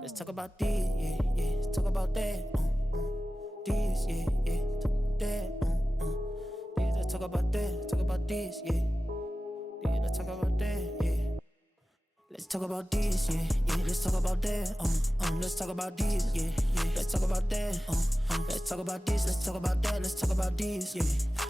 Let's talk about this, yeah, yeah. Let's talk about that, this, yeah, yeah. Talk that, this. Let's talk about that. Talk about this, yeah, yeah. Let's talk about that, yeah. Let's talk about this, yeah, yeah. Let's talk about that, let's talk about this, yeah, yeah. Let's talk about that, let's talk about this, let's talk about that, let's talk about this, yeah.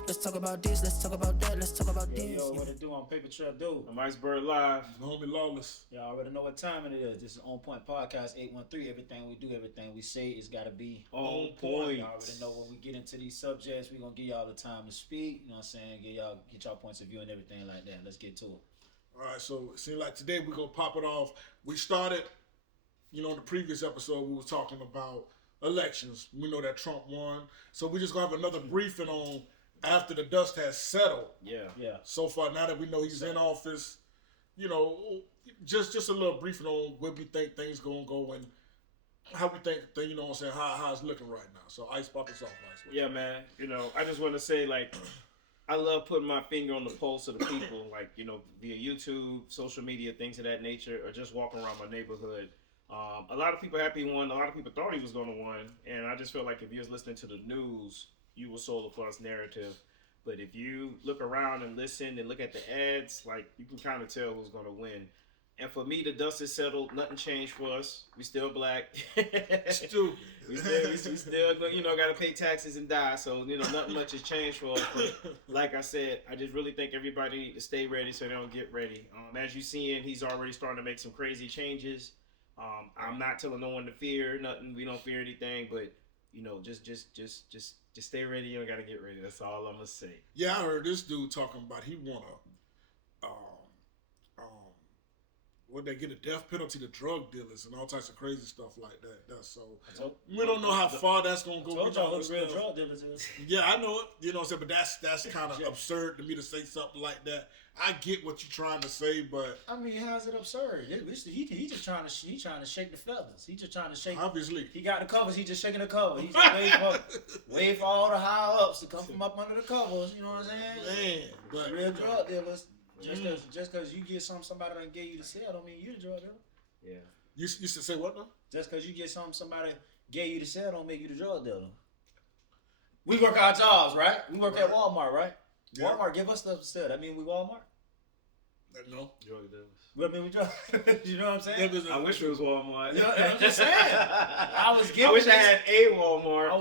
Let's talk about this, let's talk about that, let's talk about this. Yo, what it do on Paper Trail Do? I'm Iceberg Live. Homie Lawless. Y'all already know what time it is. This is On Point Podcast 813. Everything we do, everything we say, it's got to be On point. Y'all already know when we get into these subjects, we're going to give y'all the time to speak. You know what I'm saying? Get y'all points of view and everything like that. Let's get to it. All right, so it seems like today we're going to pop it off. We started, in the previous episode, we was talking about elections. We know that Trump won. So we just going to have another briefing on after the dust has settled. Yeah. So far, now that we know he's in office, just a little briefing on where we think things going to go and how we think, how it's looking right now. So Ice, pop us off, Ice. Yeah, man. I just want to say, I love putting my finger on the pulse of the people, via YouTube, social media, things of that nature, or just walking around my neighborhood. A lot of people happy he won. A lot of people thought he was going to win. And I just feel like if you was listening to the news, you were sold a false narrative. But if you look around and listen and look at the ads, you can kind of tell who's going to win. And for me, the dust is settled. Nothing changed for us. We still black. Stupid. we still got to pay taxes and die. So, nothing much has changed for us. But like I said, I just really think everybody need to stay ready so they don't get ready. As you seeing, he's already starting to make some crazy changes. I'm not telling no one to fear nothing. We don't fear anything, but just stay ready. You don't got to get ready. That's all I'm gonna say. Yeah, I heard this dude talking about he want to, would they get a death penalty to drug dealers and all types of crazy stuff like that. We don't know how far that's gonna go. Told y'all who the real drug dealers is. Yeah, I know it. You know what I'm saying? But that's kind of absurd to me to say something like that. I get what you're trying to say, but I mean, how's it absurd? He just trying to shake the feathers. He just trying to shake. Obviously, he got the covers. He just shaking the cover. He's just waiting for all the high ups to come from up under the covers. You know what I'm saying? Man, but real drug dealers. Just cause you get somebody that gave you to sell, don't mean you the drug dealer. Yeah. You used to say what now? Just cause you get somebody gave you to sell, don't make you the drug dealer. We work our jobs, right? We work at Walmart, right? Yeah. Walmart give us stuff to sell. That mean we Walmart? No. Drug dealers. What mean we drug? You know what I'm saying? I wish it was Walmart. You know, I'm just saying. I wish I had a Walmart. I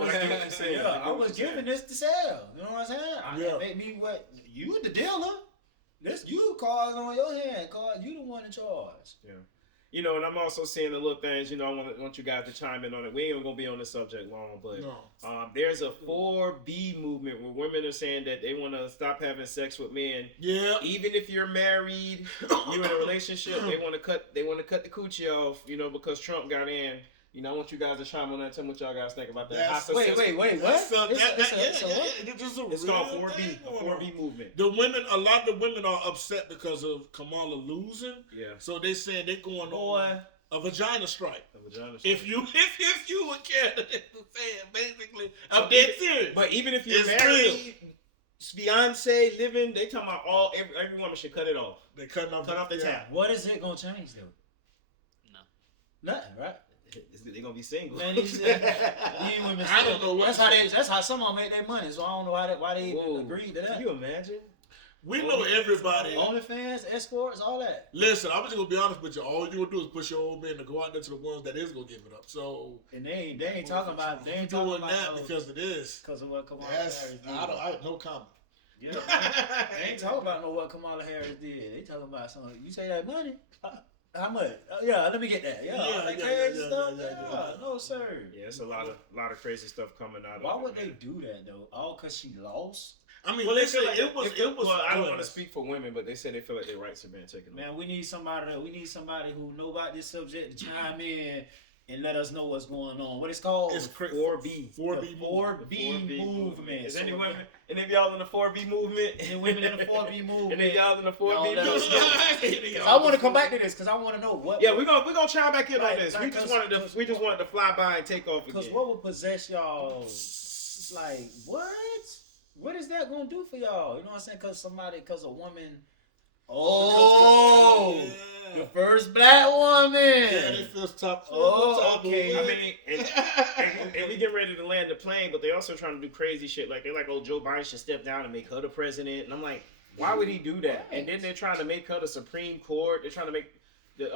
was giving this to sell. You know what I'm saying? Yeah. Make me what? You the dealer. This you cards on your hand. You the one in charge. Yeah. And I'm also seeing the little things, I want you guys to chime in on it. We ain't going to be on this subject long, but there's a 4B movement where women are saying that they want to stop having sex with men. Yeah. Even if you're married, you're in a relationship, they want to cut the coochie off, because Trump got in. I want you guys to chime on that. Tell me what y'all guys think about that. Wait, what? It's called 4B, the 4B movement. A lot of the women are upset because of Kamala losing. Yeah. So they saying they're going on a vagina strike. If you were candidate, basically, I'm dead serious. But even if you're married, Beyonce living, they talking about every woman should cut it off. They cut off the tap. What is it gonna change though? Nothing, right? They're gonna be single. Man, these women I don't know what that's how some of them make their money. So I don't know why they agreed to that. Can you imagine? We know everybody. OnlyFans, escorts, all that. Listen, I'm just gonna be honest with you. All you gonna do is push your old man to go out there to the ones that is gonna give it up. So and they ain't talking about that because it is. Because of what Kamala Harris did. I have no comment. Yeah, they ain't talking about what Kamala Harris did. They talking about something. You say that money. How much? Let me get that. No, sir. Yeah, it's a lot of crazy stuff coming out. Why would they do that though? All because she lost. I mean, they feel like it was. Well, I don't want to speak for women, but they said they feel like their rights have been taken away. Man, we need somebody who know about this subject to chime in and let us know what's going on. What it's called? It's 4B. 4B movement. Is any women? And if y'all in the 4B movement, and women in the 4B movement, and if y'all in the 4B movement, I want to come back to this because I want to know what. Yeah, we're gonna chime back in on this. We just wanted to fly by and take off again. Because what would possess y'all? What? What is that gonna do for y'all? You know what I'm saying? Because a woman Oh, Yeah. the first black woman. Yeah, they feel top. Oh, okay. I mean, and we get ready to land the plane, but they also trying to do crazy shit. Like they're like, oh, Joe Biden should step down and make her the president. And I'm like, why would he do that? And then they're trying to make her the Supreme Court. They're trying to make the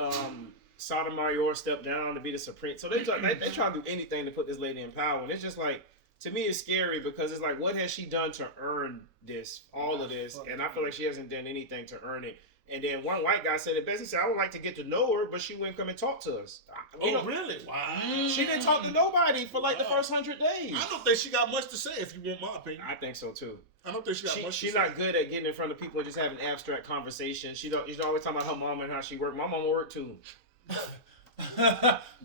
Sotomayor step down to be the Supreme. So they try to do anything to put this lady in power. And it's just like, to me, it's scary because it's like, what has she done to earn this, all of this? And I feel like she hasn't done anything to earn it. And then one white guy said it best. He said, I would like to get to know her, but she wouldn't come and talk to us. Really? Wow. She didn't talk to nobody for like the first 100 days. I don't think she got much to say, if you want my opinion. I think so too. I don't think she got much to say. She's not good at getting in front of people and just having abstract conversations. She's always talking about her mama and how she worked. My mama worked too.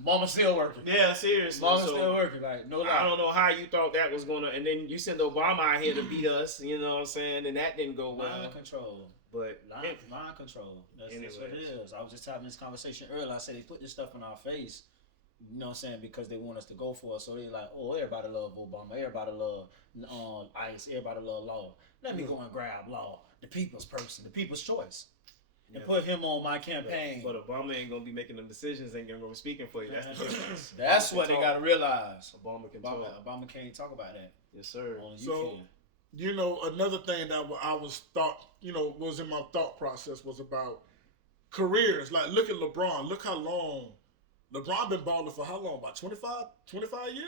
Mama still working. Yeah, seriously. Mama still working. Like, no lie. I don't know how you thought that was going to... And then you sent Obama out here to beat us, you know what I'm saying? And that didn't go well. Mind control. But... Mind control. That's what it Anyways. is. I was just having this conversation earlier. I said they put this stuff in our face, you know what I'm saying, because they want us to go for it. So they like, oh, everybody love Obama. Everybody love ICE. Everybody love law. Let me go and grab law. The people's person. The people's choice. And put him on my campaign. But Obama ain't going to be making them decisions. Ain't going to be speaking for you. That's the difference. That's what they got to realize. Obama can talk. Obama can't talk about that. Yes, sir. Only you So, can. you know, another thing that I was was in my thought process was about careers. Like, look at LeBron. Look how long LeBron been balling for. How long? About 25 years?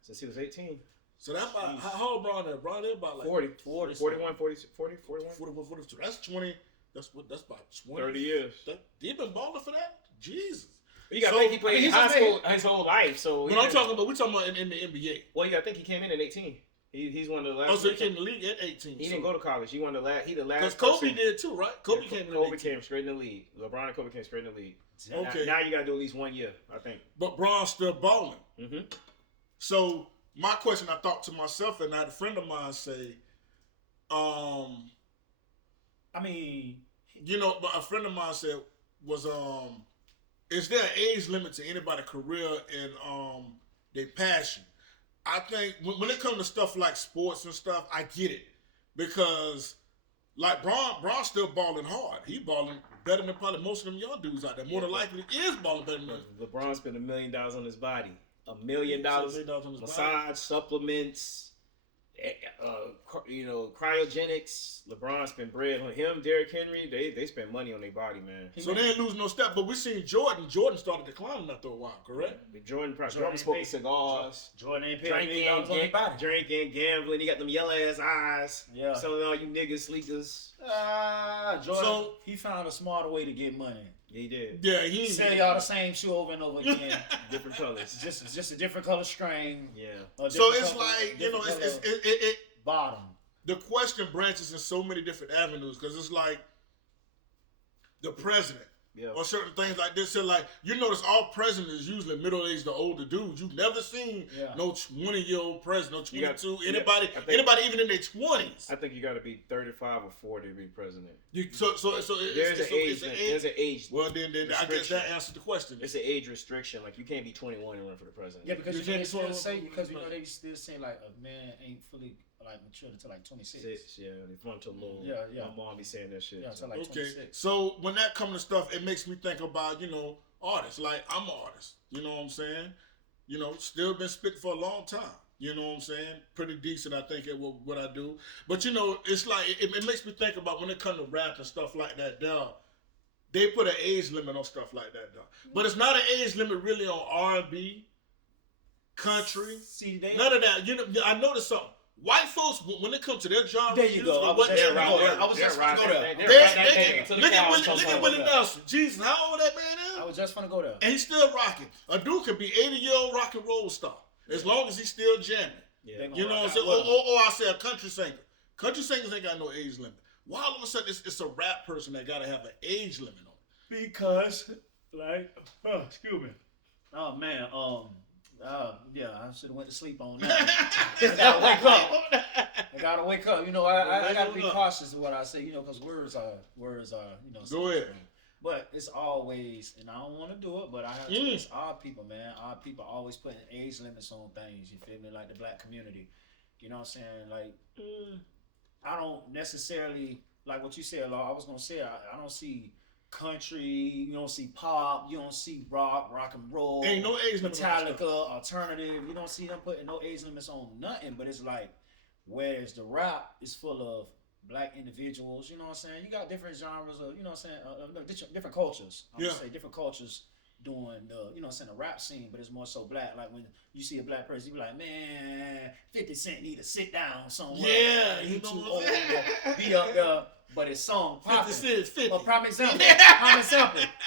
Since he was 18. So that's about how old LeBron is? LeBron is about like 40, 40, 41, 41. 41, 42. That's 20. That's about 20. 30 years. He been balling for that? Jesus. You got to So, think he played I mean, in high he's school his whole life. So But I'm talking about, we're talking about in the NBA. Well, you got to think he came in at 18. He's one of the last. Oh, so he came in the league at 18. He didn't go to college. He won the last. He the last. Because Kobe person. did too, right? Kobe came in at Kobe 18. came straight in the league. LeBron and Kobe came straight in the league. Okay. Now you got to do at least 1 year, I think. But Bron's still balling. Mm-hmm. So my question, I thought to myself, and I had a friend of mine say, I mean, you know, but a friend of mine said was, is there an age limit to anybody's career and their passion? I think when it comes to stuff like sports and stuff, I get it because like Bron's still balling hard. He balling better than probably most of them young dudes out there. More than likely, he is balling better than them. LeBron spent $1 million on his body. $1 million. On his body. Massage, supplements, cryogenics. LeBron spent bread on him. Derrick Henry, they spend money on their body, man. So they ain't losing no step. But we seen Jordan. Jordan started declining after a while, correct? Jordan smoking cigars. Jordan ain't paying $1 million on body. Drinking, gambling. He got them yellow ass eyes. Yeah. Some of all you niggas, sleekers. Jordan, he found a smarter way to get money. He did. Yeah, he Sell y'all the same shoe over and over again. Different colors. just a different color string. Yeah. So it's like, you know, it bottom. the question branches in so many different avenues because it's like the president or certain things like this. So like, you notice all presidents is usually middle-aged or older dudes. You've never seen no 20-year-old president, no 22, anybody even in their 20s. I think you got to be 35 or 40 to be president. There's an age. Well, then I guess that answers the question. It's an age restriction. Like you can't be 21 and run for the president. Yeah, because You you can't can't still be say 21 because we know they still say like a man ain't fully like matured until like 26. Yeah, they run to low. Yeah. My mom be saying that shit. Yeah, so. until like 26. So when that comes to stuff, it makes me think about, you know, artists. Like, I'm an artist. You know what I'm saying? You know, still been spitting for a long time. You know what I'm saying? Pretty decent, I think, at what I do. But, you know, it's like, it makes me think about when it comes to rap and stuff like that, they put an age limit on stuff like that, But it's not an age limit really on R&B, country, none of that. You know, I noticed something. White folks, when it comes to their genre, there you go. I was just gonna go there. Look at Willie Nelson. Jesus, how old that man is? I was just gonna go there. And he's still rocking. A dude could be 80-year-old rock and roll star as long as he's still jamming. Yeah. You know what I'm saying? Or I say a country singer. Country singers ain't got no age limit. Why all of a sudden it's a rap person that gotta have an age limit on it? Because, excuse me. Oh man, yeah, I should have went to sleep on that. I gotta wake up. I gotta wake up. You know, I gotta be cautious of what I say. You know, because words are. You know. Go ahead. But it's always, and I don't want to do it, but I have to. It's our people, man. Our people always putting age limits on things. You feel me? Like the black community. You know what I'm saying? Like, I don't necessarily like what you said, Law, I was gonna say I don't see country, you don't see pop, you don't see rock and roll, Ain't no age limit on that Metallica, stuff. alternative. You don't see them putting no age limits on nothing. But it's like, whereas the rap is full of black individuals, you know what I'm saying? You got different genres of, you know what I'm saying, different cultures. I'm gonna say different cultures doing the, you know what I'm saying, the rap scene, but it's more so black. Like when you see a black person, you be like, man, 50 Cent need to sit down somewhere. Yeah, he you too know old what I'm to be up there. But his song 50 popping. Cent, 50. But prime example,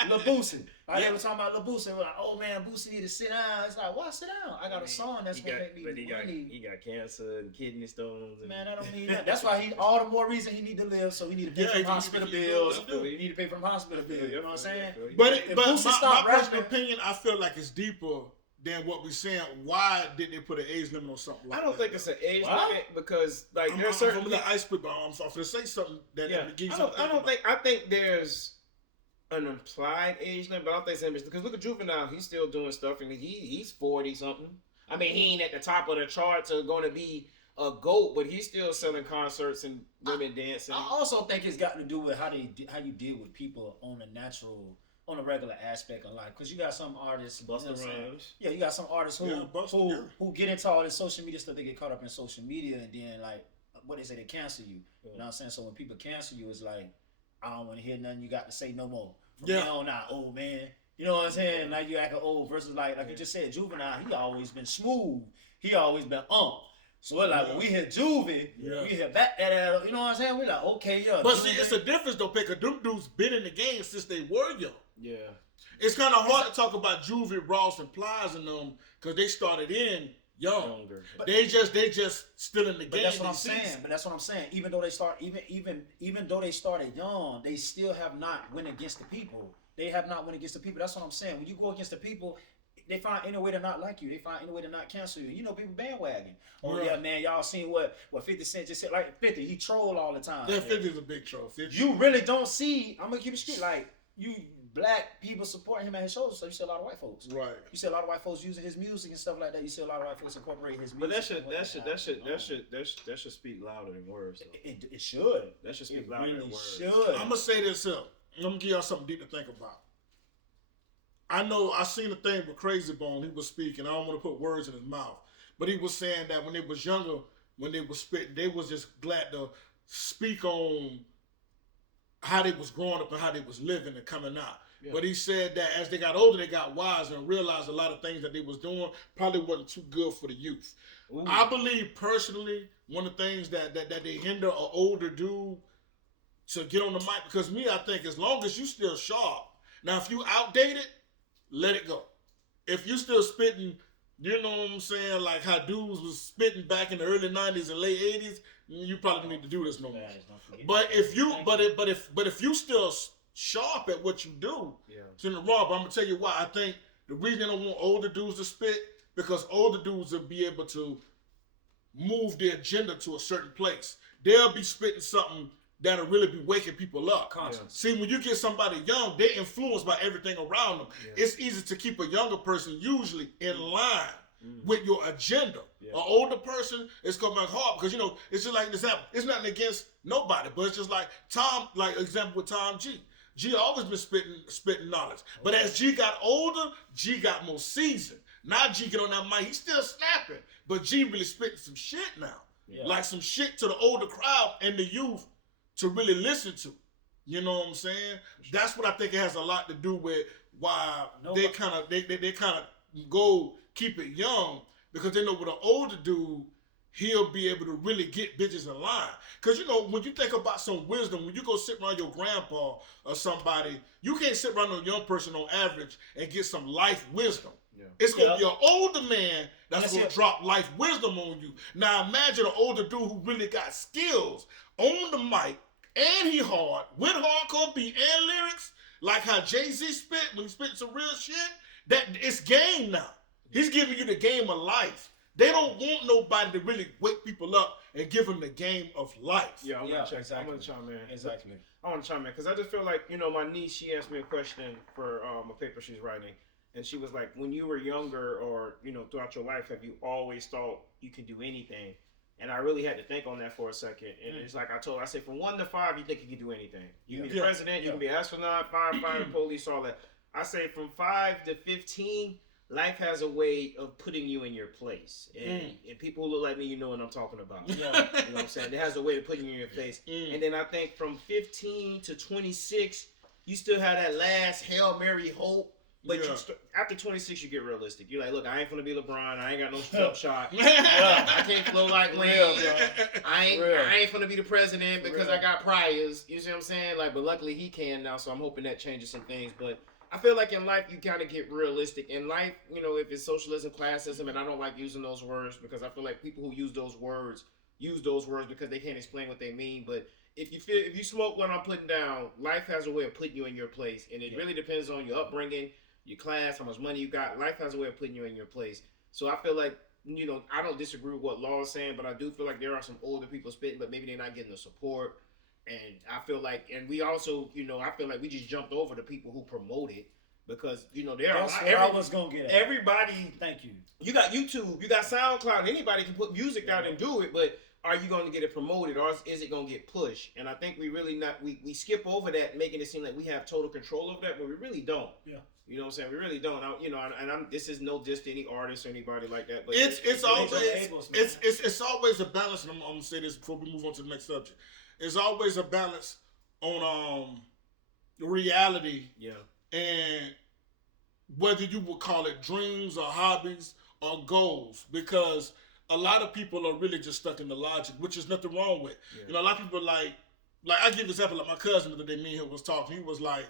Lil Boosie. Like they were talking about Lil Boosie. We're like, oh man, Boosie need to sit down. It's like, why sit down? I got a song that's gonna make me money. He got cancer and kidney stones. And... Man, I don't need that. That's why all the more reason he need to live. So he need to pay for hospital bills. He need to pay for hospital bills. You know what I'm saying? But If but Boosie my stop personal rapping, opinion, I feel like it's deeper than what we're saying. Why did they put an age limit on something like I don't that? think it's an age What? limit because like I'm there's certain. gonna let Ice spit, but I'm going to say something that Yeah, gives I think there's an implied age limit, but I don't think it's because look at Juvenile, he's still doing stuff and he's 40 something. I mean, he ain't at the top of the charts or going to be a GOAT, but he's still selling concerts and women dancing. I also think it's got to do with how you deal with people on a regular aspect of life. Because you got some artists, Busta you know what I'm saying? Rhymes. Yeah, you got some artists who get into all this social media stuff. They get caught up in social media, and then like what they say, they cancel you. You know what I'm saying? So when people cancel you, it's like, I don't want to hear nothing you got to say no more. From now on out, old man. You know what I'm saying? Like you acting old versus like you just said, Juvenile. He always been smooth. He always been So it's like when we hear Juvie, we hear back that, you know what I'm saying? We like, okay, yeah. But see, it's a difference though, because them dudes been in the game since they were young. Yeah. It's kind of hard to talk about Juvie, Ross, and Plies and them because they started in younger. But they just still in the game. But that's what I'm saying. But that's what I'm saying. Even though they though they started young, they still have not went against the people. They have not went against the people. That's what I'm saying. When you go against the people, they find any way to not like you. They find any way to not cancel you. You know, people bandwagon. Oh yeah, man, y'all seen what 50 Cent just said? Like 50, he troll all the time. Yeah, 50 is a big troll. 50. You really don't see. I'm gonna keep it straight. Like you. Black people supporting him at his shows, so you see a lot of white folks. Right. You see a lot of white folks using his music and stuff like that. You see a lot of white folks incorporating his music. But that should speak louder than words. It should. That should speak louder than words. Should. I'm gonna say this up. I'm gonna give y'all something deep to think about. I know I seen a thing with Crazy Bone. He was speaking. I don't want to put words in his mouth, but he was saying that when they was younger, when they was spitting, they was just glad to speak on how they was growing up and how they was living and coming out. Yeah. But he said that as they got older, they got wiser and realized a lot of things that they was doing probably wasn't too good for the youth. Ooh. I believe personally, one of the things that they hinder an older dude to get on the mic, because me, I think as long as you still sharp. Now, if you outdated, let it go. If you still spitting, you know what I'm saying, like how dudes was spitting back in the early 90s and late 80s, you probably don't need to do this no more. But if you still sharp at what you do, it's in the wrong. But I'm gonna tell you why. I think the reason they don't want older dudes to spit, because older dudes will be able to move their agenda to a certain place. They'll be spitting something that'll really be waking people up. See, when you get somebody young, they're influenced by everything around them. It's easy to keep a younger person usually in line with your agenda. An older person, it's gonna be hard because, you know, it's just like this. It's nothing against nobody, but it's just like Tom, like example with Tom G. G always been spitting knowledge. But as G got older, G got more seasoned. Now G get on that mic, he's still snapping. But G really spitting some shit now. Like some shit to the older crowd and the youth to really listen to. You know what I'm saying? That's what I think it has a lot to do with why they kind of go keep it young, because they know with an older dude, he'll be able to really get bitches in line. Because, you know, when you think about some wisdom, when you go sit around your grandpa or somebody, you can't sit around a young person on average and get some life wisdom. It's going to be an older man that's going to drop life wisdom on you. Now, imagine an older dude who really got skills on the mic, and he hard, with hardcore beat and lyrics, like how Jay-Z spit when he spit some real shit. That it's game now. He's giving you the game of life. They don't want nobody to really wake people up and give them the game of life. Yeah, I'm gonna chime in. Exactly. I want to chime in because I just feel like, you know, my niece, she asked me a question for a paper she's writing, and she was like, when you were younger or, you know, throughout your life, have you always thought you can do anything? And I really had to think on that for a second. And it's like I said, from 1 to 5, you think you can do anything. You can be the president, you can be an astronaut, firefighter, police, all that. I say from 5 to 15, life has a way of putting you in your place. And people who look like me, you know what I'm talking about. You know what I'm saying? It has a way of putting you in your place. And then I think from 15 to 26, you still have that last Hail Mary hope. But after 26, you get realistic. You're like, look, I ain't gonna be LeBron. I ain't got no jump shot. I can't flow like Wayne. I ain't gonna be the president because I got priors. You see what I'm saying? Like, but luckily he can now, so I'm hoping that changes some things. But I feel like in life, you kind of get realistic. In life, you know, if it's socialism, classism, and I don't like using those words because I feel like people who use those words because they can't explain what they mean. But if you smoke what I'm putting down, life has a way of putting you in your place, and it really depends on your upbringing, your class, how much money you got. Life has a way of putting you in your place. So I feel like, you know, I don't disagree with what Law is saying, but I do feel like there are some older people spitting, but maybe they're not getting the support. And I feel like, and we also, you know, I feel like we just jumped over the people who promote it because, you know, I was gonna get at. Everybody. Thank you. You got YouTube, you got SoundCloud. Anybody can put music out and do it, but are you going to get it promoted or is it going to get pushed? And I think we really we skip over that, making it seem like we have total control over that, but we really don't. Yeah. You know what I'm saying? We really don't. You know, and this is no diss to any artist or anybody like that. But it's always a balance. And I'm gonna say this before we move on to the next subject. It's always a balance on reality. Yeah. And whether you would call it dreams or hobbies or goals, because a lot of people are really just stuck in the logic, which is nothing wrong with. Yeah. You know, a lot of people like I give an example, like my cousin the other day, me and him was talking. He was like,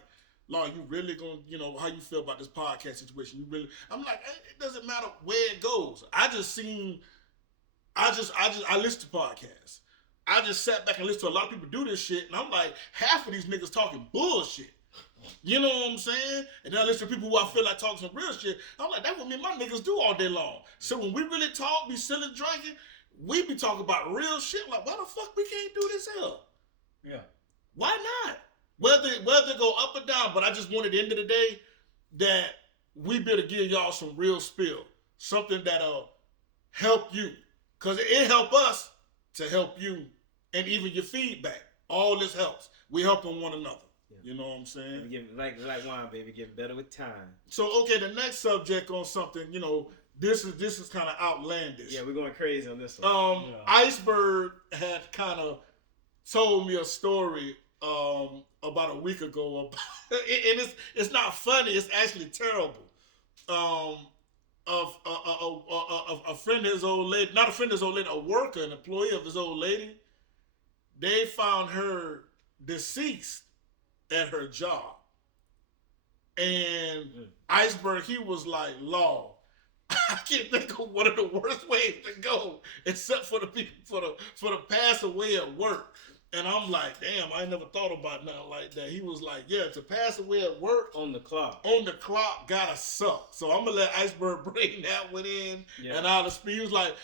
Lord, you really gonna, you know, how you feel about this podcast situation? You really? I'm like, it doesn't matter where it goes. I listen to podcasts. I just sat back and listened to a lot of people do this shit, and I'm like, half of these niggas talking bullshit. You know what I'm saying? And then I listen to people who I feel like talking some real shit. I'm like, that's what me and my niggas do all day long. So when we really talk, be silly drinking, we be talking about real shit. Like, why the fuck we can't do this here? Yeah. Why not? Whether it go up or down, but I just want at the end of the day that we better give y'all some real spill. Something that'll help you. Because it help us to help you. And even your feedback. All this helps. We helping one another. You know what I'm saying? Like wine, baby, getting better with time. So, okay, the next subject on something, you know, this is kind of outlandish. Yeah, we're going crazy on this one. Iceberg had kind of told me a story about a week ago, and it's not funny. It's actually terrible. Of a friend of his old lady, not a friend of his old lady, a worker, an employee of his old lady. They found her deceased at her job, and Iceberg, he was like, "Law, I can't think of one of the worst ways to go, except for the people for the pass away at work." And I'm like, damn, I never thought about nothing like that. He was like, yeah, to pass away at work on the clock gotta suck. So I'm gonna let Iceberg bring that one in, and I'll speak. He was like,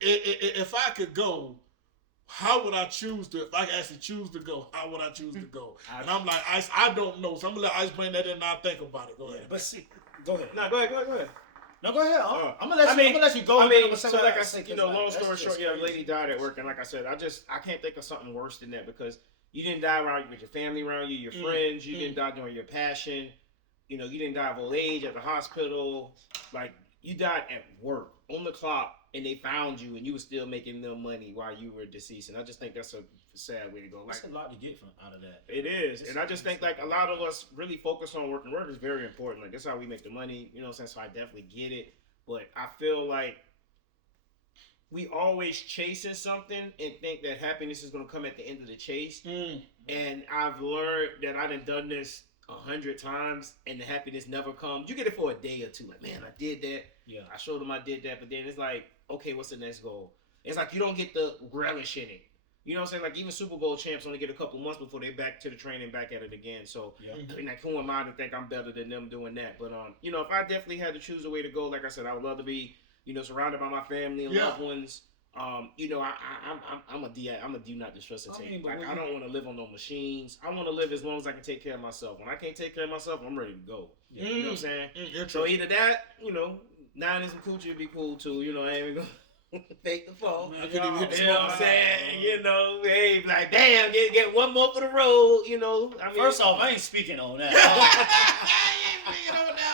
if I could go, how would I choose to? If I could actually choose to go, how would I choose to go? And I'm like, I don't know. So I'm gonna let Ice bring that in, and I'll think about it. Go ahead. But see, go ahead. No, go ahead. No, go ahead. I'm gonna let you go. So like I said, you know, long story short, a lady died at work, and like I said, I can't think of something worse than that because you didn't die around with your family around you, your friends. You didn't die during your passion. You know, you didn't die of old age at the hospital. Like you died at work on the clock, and they found you, and you were still making them money while you were deceased. And I just think that's a sad way to go. That's a lot to get out of that. It is, and I just think like a lot of us really focus on work, and work is very important. Like that's how we make the money, you know what I'm saying? So I definitely get it, but I feel like we always chasing something and think that happiness is gonna come at the end of the chase. And I've learned that I done this 100 times, and the happiness never comes. You get it for a day or two, like man, I did that. Yeah, I showed them I did that, but then it's like, okay, what's the next goal? It's like you don't get the relish in it. You know what I'm saying? Like even Super Bowl champs only get a couple months before they back to the training, back at it again. So, like, who am I to think I'm better than them doing that? But you know, if I definitely had to choose a way to go, like I said, I would love to be, you know, surrounded by my family and loved ones. You know, I'm a do not distrust type. Like I don't want to live on no machines. I want to live as long as I can take care of myself. When I can't take care of myself, I'm ready to go. You know what I'm saying? So either that, you know, 9 and some coochie would be cool too. You know, I ain't gonna Fake the fall. I couldn't even hit the You know smoke. what I'm saying? You know, hey, like, damn, get one more for the road, you know. I mean, First off, I ain't speaking on that.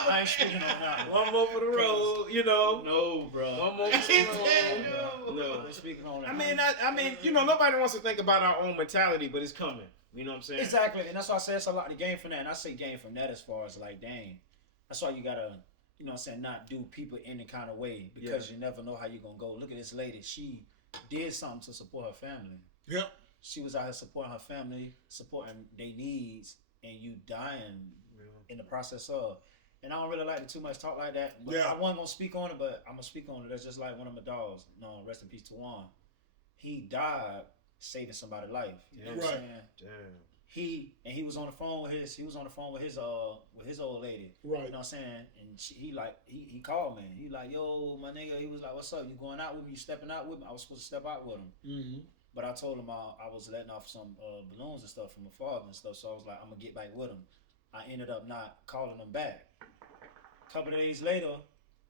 I ain't speaking on that. one more for the road, you know. No, bro. One more for the road. No, No. I ain't speaking on that. I mean, you know, nobody wants to think about our own mentality, but it's coming. You know what I'm saying? Exactly, and that's why I say it's a lot to gain from that. And I say gain from that as far as like, dang, that's why you gotta, you know what I'm saying, not do people any kind of way because you never know how you're gonna go. Look at this lady. She did something to support her family. Yep. She was out here supporting her family, supporting their needs, and you dying in the process of. And I don't really like to too much talk like that. But I wasn't gonna speak on it, but I'm gonna speak on it. That's just like one of my dogs. No, rest in peace to Juan. He died saving somebody's life. You know what I'm saying? Damn. He was on the phone with his old lady. Right. You know what I'm saying? And he called me. He like, yo, my nigga, he was like, what's up? You going out with me? You stepping out with me? I was supposed to step out with him. Mm-hmm. But I told him I was letting off some balloons and stuff from my father and stuff. So I was like, I'm gonna get back with him. I ended up not calling him back. A couple of days later,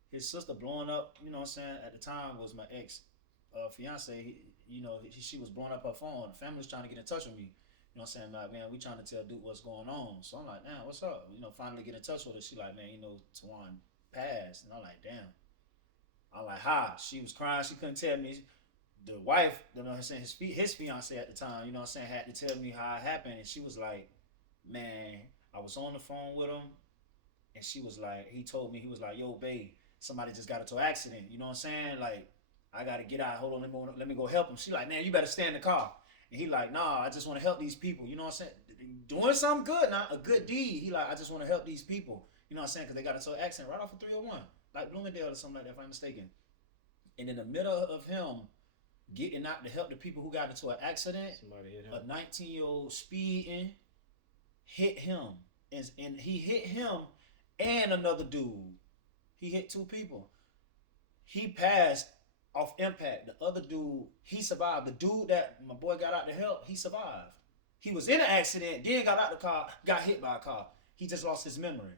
his sister blowing up, you know what I'm saying, at the time was my ex fiance. She was blowing up her phone. The family was trying to get in touch with me. You know what I'm saying? Like, man, we trying to tell Duke what's going on. So I'm like, damn, what's up? You know, finally get in touch with her. She like, man, you know, Tawan passed. And I'm like, damn. I'm like, hi. She was crying. She couldn't tell me. The wife, you know what I'm saying, his fiance at the time, you know what I'm saying, had to tell me how it happened. And she was like, man, I was on the phone with him. And she was like, he told me, he was like, yo, babe, somebody just got into an accident. You know what I'm saying? Like, I got to get out. Hold on, let me go help him. She like, man, you better stay in the car. And he like, nah, I just want to help these people. You know what I'm saying? Doing something good, not a good deed. He like, I just want to help these people. You know what I'm saying? Because they got into an accident right off of 301. Like Bloomingdale or something like that, if I'm mistaken. And in the middle of him getting out to help the people who got into an accident, a 19-year-old speeding hit him. And he hit him and another dude. He hit two people. He passed off impact. The other dude, he survived. The dude that my boy got out to help, he survived. He was in an accident, then got out the car, got hit by a car. He just lost his memory.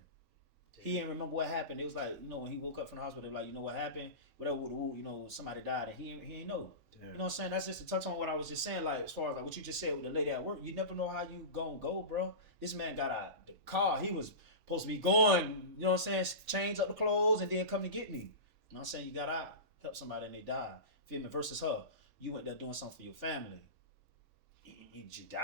He didn't remember what happened. It was like, you know, when he woke up from the hospital, they were like, you know what happened? Whatever, you know, somebody died, and he ain't know. Damn. You know what I'm saying? That's just to touch on what I was just saying, like, as far as like what you just said with the lady at work. You never know how you gonna go, bro. This man got out the car. He was supposed to be going, you know what I'm saying, change up the clothes and then come to get me. You know what I'm saying? You got out, help somebody and they died. Feel me? Versus her. You went there doing something for your family. You died.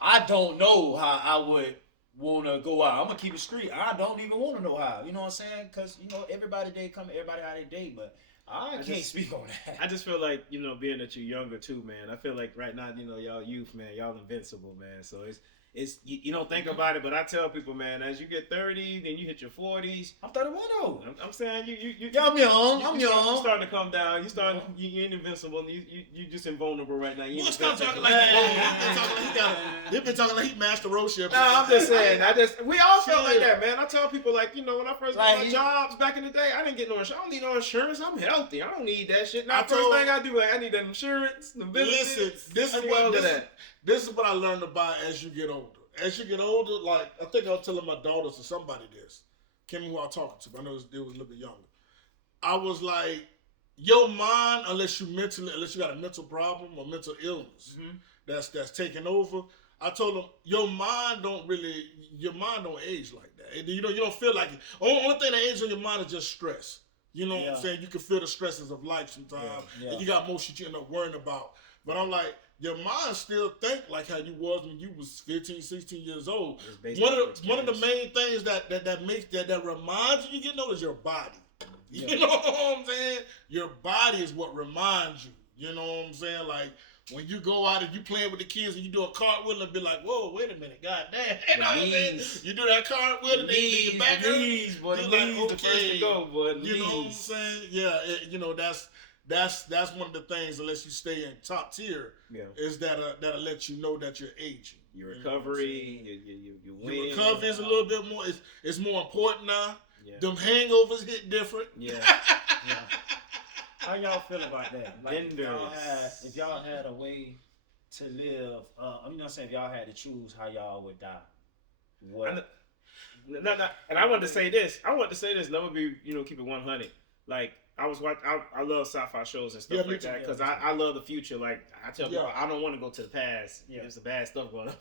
I don't know how I would want to go out. I'm going to keep it street. I don't even want to know how. You know what I'm saying? Because, you know, everybody day coming, everybody how they day, but I can't speak on that. I just feel like, you know, being that you're younger too, man, I feel like right now, you know, y'all youth, man, y'all invincible, man. So it's you don't think about it, but I tell people, man, as you get 30, then you hit your 40s. I'm 31 though. I'm saying you I'm young. I'm you young. starting to come down. You ain't invincible. You just invulnerable right now. You Boy, ain't stop invincible. talking like he been talking like he master Roship. No, I'm just saying. We all felt like that, man. I tell people, like, you know, when I first got my jobs back in the day, I didn't get no insurance. I don't need no insurance. I'm healthy. I don't need that shit. Now, first thing I do, like, I need that insurance, the benefits. Listen, this is what I learned about as you get older. As you get older, like, I think I was telling my daughters or somebody this. Can't remember who I was talking to, but I know it was a little bit younger. I was like, your mind, unless you got a mental problem or mental illness that's taking over, I told them, your mind don't age like that. You don't feel like it. Only thing that ages on your mind is just stress. You know what I'm saying? You can feel the stresses of life sometimes, and you got more shit you end up worrying about. But I'm like, your mind still think like how you was when you was 15, 16 years old. One of the main things that reminds you getting old is your body. You know what I'm saying? Your body is what reminds you. You know what I'm saying? Like, when you go out and you playing with the kids and you do a cartwheel and be like, whoa, wait a minute, goddamn. You know what I'm saying? You do that cartwheel and they back up. The knees, the first to go, boy. You know what I'm saying? Yeah, you know, that's one of the things, unless you stay in top tier, is that'll let you know that you're aging. Your recovery, your win. Your recovery is a little bit more, it's more important now. Yeah. Them hangovers hit different. Yeah. How y'all feel about that? Like, if y'all had a way to live, you know what I'm saying, if y'all had to choose how y'all would die, what? And I wanted to say this. And I'm gonna be, you know, keep it 100. Like I was watching, I love sci-fi shows and stuff Yeah, me like too. that because Yeah, me I love the future. Like I tell people, Yeah. I don't want to go to the past. Yeah. There's some bad stuff going on.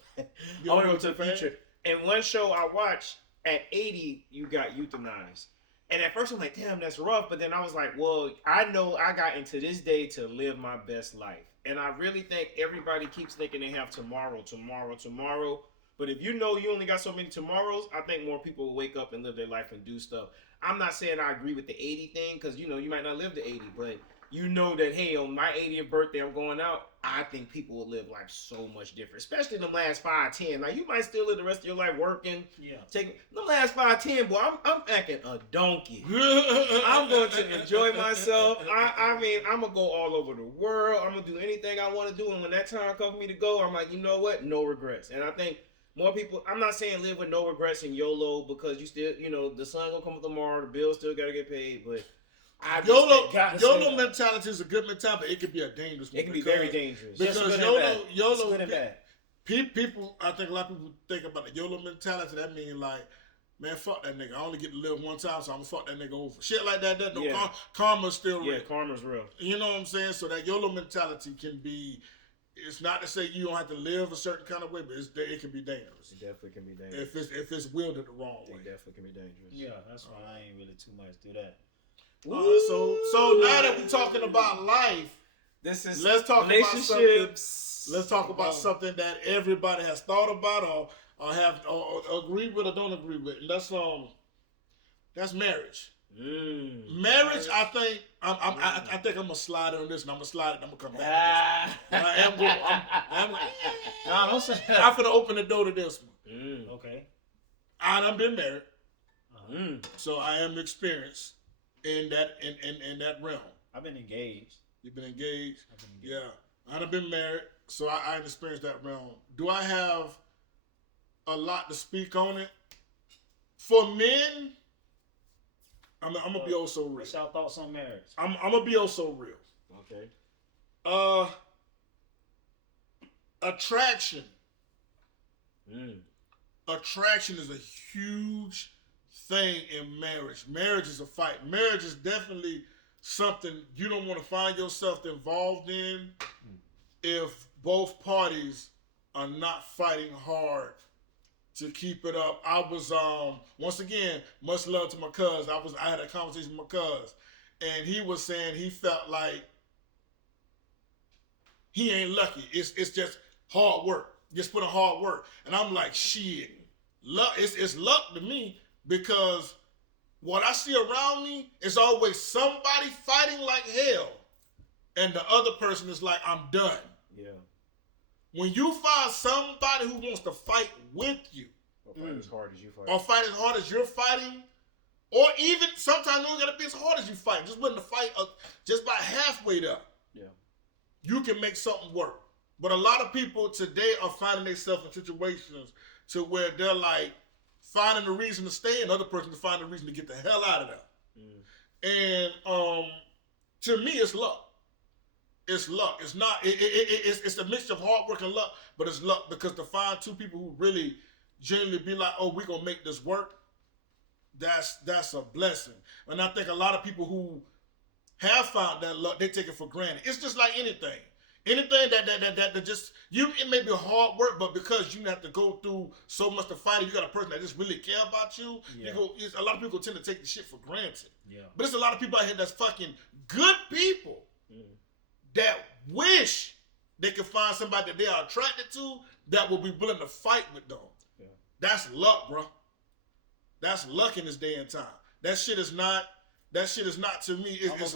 You I want to don't go to the go to the future. And one show I watched at 80, you got euthanized. And at first I'm like, damn, that's rough. But then I was like, well, I know I got into this day to live my best life. And I really think everybody keeps thinking they have tomorrow. But if you know you only got so many tomorrows, I think more people will wake up and live their life and do stuff. I'm not saying I agree with the 80 thing because, you know, you might not live to 80. But you know that, hey, on my 80th birthday, I'm going out. I think people will live life so much different, especially in the last 5, 10. Like, you might still live the rest of your life working. Yeah. Taking the last 5, 10, boy, I'm acting a donkey. I'm going to enjoy myself. I mean, I'm going to go all over the world. I'm going to do anything I want to do. And when that time comes for me to go, I'm like, you know what? No regrets. And I think more people, I'm not saying live with no regrets and YOLO because you still, you know, the sun going to come up tomorrow. The bills still got to get paid. But I just YOLO gotta YOLO say that. mentality is a good mentality, but it can be a dangerous one. it can be very dangerous. Because It's good and YOLO, bad. It's YOLO, good and bad. people, I think a lot of people think about the YOLO mentality. That means like, man, fuck that nigga. I only get to live one time, so I'm gonna fuck that nigga over. Shit like that. That no Yeah. karma's still real. Yeah, karma's real. You know what I'm saying? So that YOLO mentality can be. It's not to say you don't have to live a certain kind of way, but it can be dangerous It definitely can be dangerous. if it's wielded the wrong It way. definitely can be dangerous. Yeah, that's why I ain't really too much do that. So now that we're talking about life, This is let's talk about relationships. let's talk about something that everybody has thought about or have or agree with or don't agree with, and that's marriage. Marriage, I think I think I'm gonna slide on this, and I'm gonna slide it. And I'm gonna come back. To this one. I am going. No, don't say I'm that. gonna open the door to this one. Okay. I done been married, Mm. so I am experienced in that realm. I've been engaged. You've been engaged. I've been engaged. Yeah, I done been married, so I experienced that realm. Do I have a lot to speak on it? For men, I'm gonna be oh so real. What's y'all thoughts on marriage? I'm gonna be oh so real. Okay. Attraction. Mm. Attraction is a huge thing in marriage. Marriage is a fight. Marriage is definitely something you don't want to find yourself involved in if both parties are not fighting hard to keep it up. I was once again, much love to my cousin. I had a conversation with my cousin, and he was saying he felt like he ain't lucky. It's just hard work. Just put in hard work. And I'm like, shit. Luck it's luck to me because what I see around me is always somebody fighting like hell. And the other person is like, I'm done. Yeah. When you find somebody who wants to fight with you, Or fight as hard as you fight. or fight as hard as you're fighting, or even sometimes it don't gotta be as hard as you fight. Just willing to fight just about halfway up. Yeah. You can make something work. But a lot of people today are finding themselves in situations to where they're like finding a reason to stay and other person to find a reason to get the hell out of there. And to me, it's luck. It's luck. It's not. It's a mixture of hard work and luck, but it's luck because to find two people who really genuinely be like, "Oh, we're gonna make this work," that's a blessing. And I think a lot of people who have found that luck, they take it for granted. It's just like anything. Anything that just it may be hard work, but because you have to go through so much to fight it, you got a person that just really care about you. Yeah. A lot of people tend to take the shit for granted. Yeah. But there's a lot of people out here that's fucking good people that wish they could find somebody that they are attracted to that will be willing to fight with them. Yeah. That's luck, bro. That's luck in this day and time. That shit is not to me. It's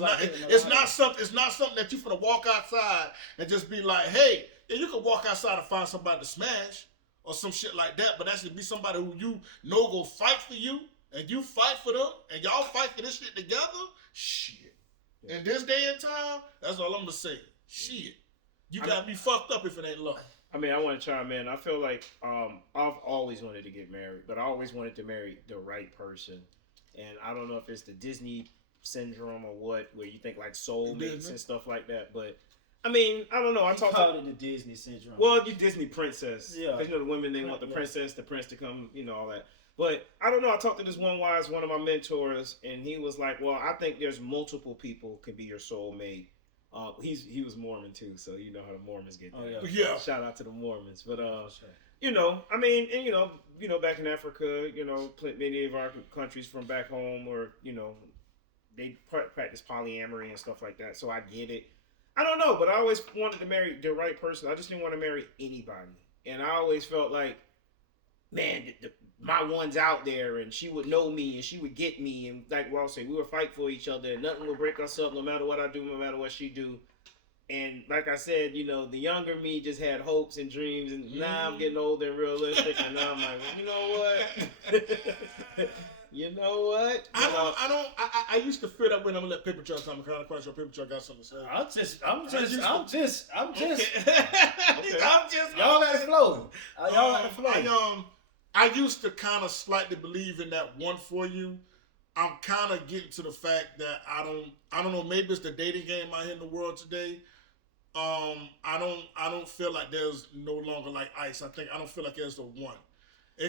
not something that you finna walk outside and just be like, hey, yeah, you can walk outside and find somebody to smash or some shit like that, but that should be somebody who you know go fight for you and you fight for them and y'all fight for this shit together. Shit. Yeah. In this day and time, that's all I'm gonna say. Shit. You gotta be fucked up if it ain't luck. I mean, I want to chime in. I feel like I've always wanted to get married, but I always wanted to marry the right person. And I don't know if it's the Disney syndrome or what, where you think like soulmates Disney. and stuff like that. But I mean, I don't know. I I talked called to it the Disney syndrome. well, you Disney princess. Yeah. 'Cause, you know, the women, they want the Yeah. princess, the prince to come, you know, all that. But I don't know. I talked to this one of my mentors, and he was like, "Well, I think there's multiple people could be your soulmate." He was Mormon too, so you know how the Mormons get. Oh, down. Yeah. Shout out to the Mormons, but Sure. you know, I mean, and you know, back in Africa, you know, many of our countries from back home, or you know, they practice polyamory and stuff like that. So I get it. I don't know, but I always wanted to marry the right person. I just didn't want to marry anybody, and I always felt like, man, my one's out there, and she would know me, and she would get me, and like what I say, we would fight for each other, and nothing would break us up, no matter what I do, no matter what she do. And like I said, you know, the younger me just had hopes and dreams, and now I'm getting older and realistic, and now I'm like, well, you know what? You know what? I used to feel that when I'm gonna let Paper Truck come. I'm kind of quite sure Paper Truck got something to say. I'm just. Okay. Y'all let it flow. Y'all let it flow. I used to kind of slightly believe in that one for you. I'm kind of getting to the fact that I don't know. Maybe it's the dating game out here in the world today. I don't feel like there's no longer like ice. I don't feel like there's the one.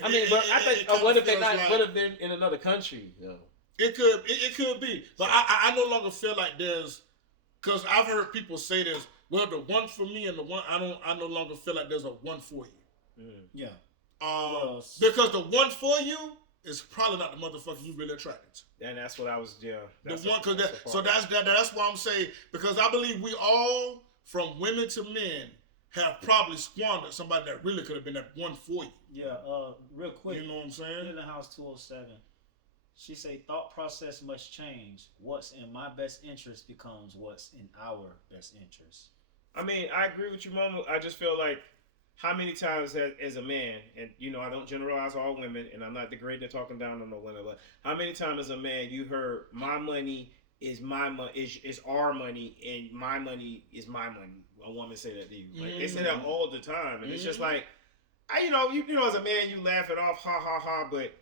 I mean, but I think what if they're not? What if they're in another country? Though? It could be, but I no longer feel like there's, because I've heard people say this. Well, the one for me and the one I no longer feel like there's a one for you. Yeah. Because the one for you is probably not the motherfucker you really attracted to. And that's what I was. Yeah. That's why I'm saying, because I believe we all, from women to men, have probably squandered somebody that really could have been that one for you. Yeah. Real quick. You know what I'm saying? In the house 207. She say thought process must change. What's in my best interest becomes what's in our best interest. I mean, I agree with you, Mama. I just feel like how many times as a man, and you know, I don't generalize all women, and I'm not degrading or talking down on no women, but how many times as a man you heard my money is my money is our money and my money is my money? A woman say that to you. Like they say that all the time, and it's just like, you know, as a man you laugh it off, ha ha ha, but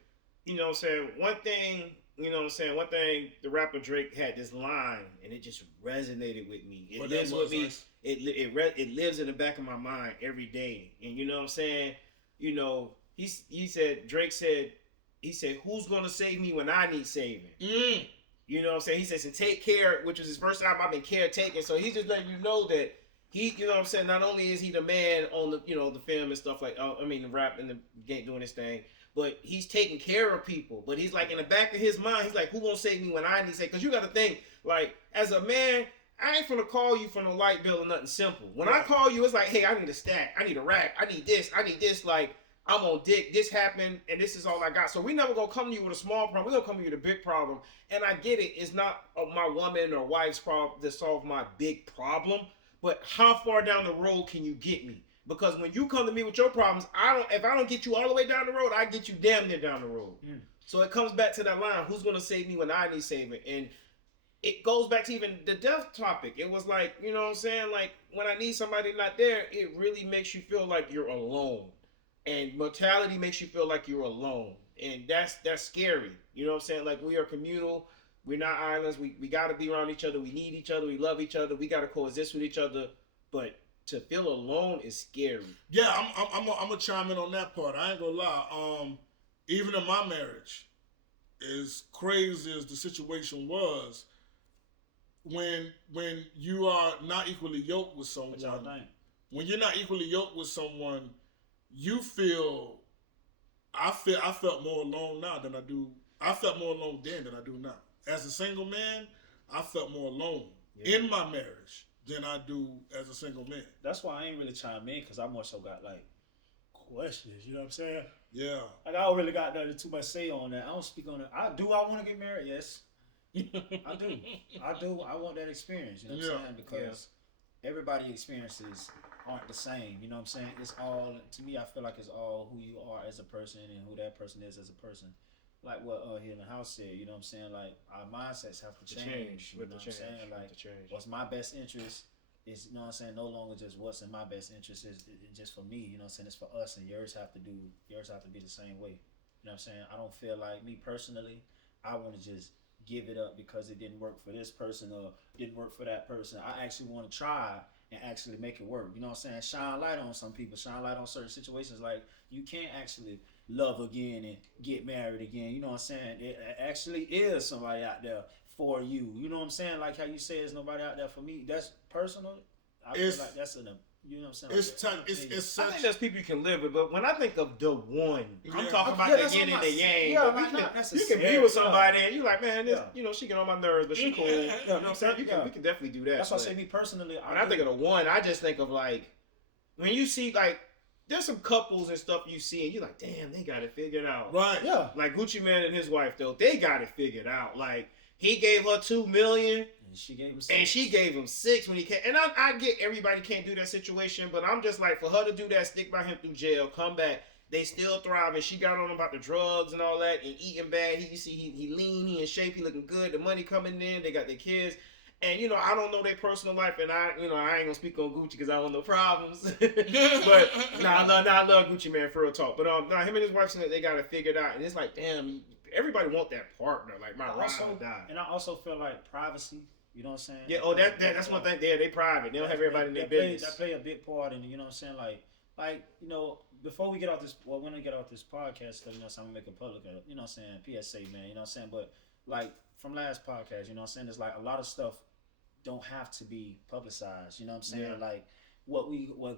you know what I'm saying? One thing, the rapper Drake had this line, and it just resonated with me. It lives with me. Nice. It lives in the back of my mind every day. And you know what I'm saying? You know, Drake said, who's going to save me when I need saving? You know what I'm saying? He says, to take care, which was his first time I've been caretaking. So he's just letting you know that he, you know what I'm saying? Not only is he the man on the, you know, the film and stuff like, the rap and the game doing his thing, but he's taking care of people. But he's like, in the back of his mind, he's like, who gonna save me when I need saving? Because you got to think, like, as a man, I ain't finna call you for no light bill or nothing simple. When I call you, it's like, hey, I need a stack, I need a rack, I need this. Like, I'm on dick, this happened, and this is all I got. So we never gonna come to you with a small problem. We're gonna come to you with a big problem. And I get it. It's not my woman or wife's problem to solve my big problem. But how far down the road can you get me? Because when you come to me with your problems, if I don't get you all the way down the road, I get you damn near down the road. So it comes back to that line, who's gonna save me when I need saving? And it goes back to even the death topic. It was like, you know what I'm saying? Like, when I need somebody not there, it really makes you feel like you're alone. And mortality makes you feel like you're alone. And that's scary. You know what I'm saying? Like, we are communal. We're not islands. We got to be around each other. We need each other. We love each other. We got to coexist with each other. But to feel alone is scary. Yeah, I'm gonna chime in on that part. I ain't gonna lie. Even in my marriage, as crazy as the situation was, when you are not equally yoked with someone, when you're not equally yoked with someone, I felt more alone now than I do. I felt more alone then than I do now. As a single man, I felt more alone in my marriage than I do as a single man. That's why I ain't really chime in, because I more so got like questions. You know what I'm saying? Yeah. Like, I don't really got nothing too much say on that. I don't speak on it. I want to get married. Yes, I do. I want that experience. You know what I'm saying? Because everybody's experiences aren't the same. You know what I'm saying? It's all, to me, I feel like it's all who you are as a person and who that person is as a person. Like what here in the house said, you know what I'm saying? Like, our mindsets have to change. You know what I'm saying? Like, what's my best interest is, you know what I'm saying, no longer just what's in my best interest is just for me, you know what I'm saying? It's for us, and yours have to be the same way. You know what I'm saying? I don't feel like, me personally, I want to just give it up because it didn't work for this person or didn't work for that person. I actually want to try and actually make it work. You know what I'm saying? Shine light on some people, shine light on certain situations. Like, you can't actually love again and get married again. You know what I'm saying? It actually is somebody out there for you. You know what I'm saying? Like how you say there's nobody out there for me. That's personal. I feel like that's you know what I'm saying? It's tough. It's I such. think there's people you can live with, but when I think of the one, I'm Yeah. talking about Yeah, the that's yin what and the I'm yang. yeah, But like, not you can be necessarily, with somebody and you like, man, this, Yeah. you know, she get on my nerves, but she cool. You know what I'm saying? Yeah. We can definitely do that. That's why I but say me personally. when I think of the one, I just think of like when you see like there's some couples and stuff you see and you're like, damn, they got it figured out. Right. yeah. Like Gucci Man and his wife though, they got it figured out. Like he gave her $2 million. And she gave him And she gave him 6 when he came. And I get everybody can't do that situation, but I'm just like, for her to do that, stick by him through jail, come back, they still thriving. She got on about the drugs and all that, and eating bad. You see, he lean, he in shape, he looking good. The money coming in, they got their kids. And you know, I don't know their personal life, and I ain't gonna speak on Gucci because I don't know problems. But I love Gucci Man for real talk. But him and his wife said they got it figured out, and it's like, damn, everybody want that partner, like my ride or die. And I also feel like privacy. You know what I'm saying? Yeah. Oh, that's one thing. They private. They don't have everybody in their business. That play a big part in it. You know what I'm saying? Like you know, before we get off this, when we get off this podcast, you know, so I'm gonna make a public, you know what I'm saying? PSA, man. You know what I'm saying? But like from last podcast, you know what I'm saying? There's like a lot of stuff don't have to be publicized. You know what I'm saying? Yeah. Like what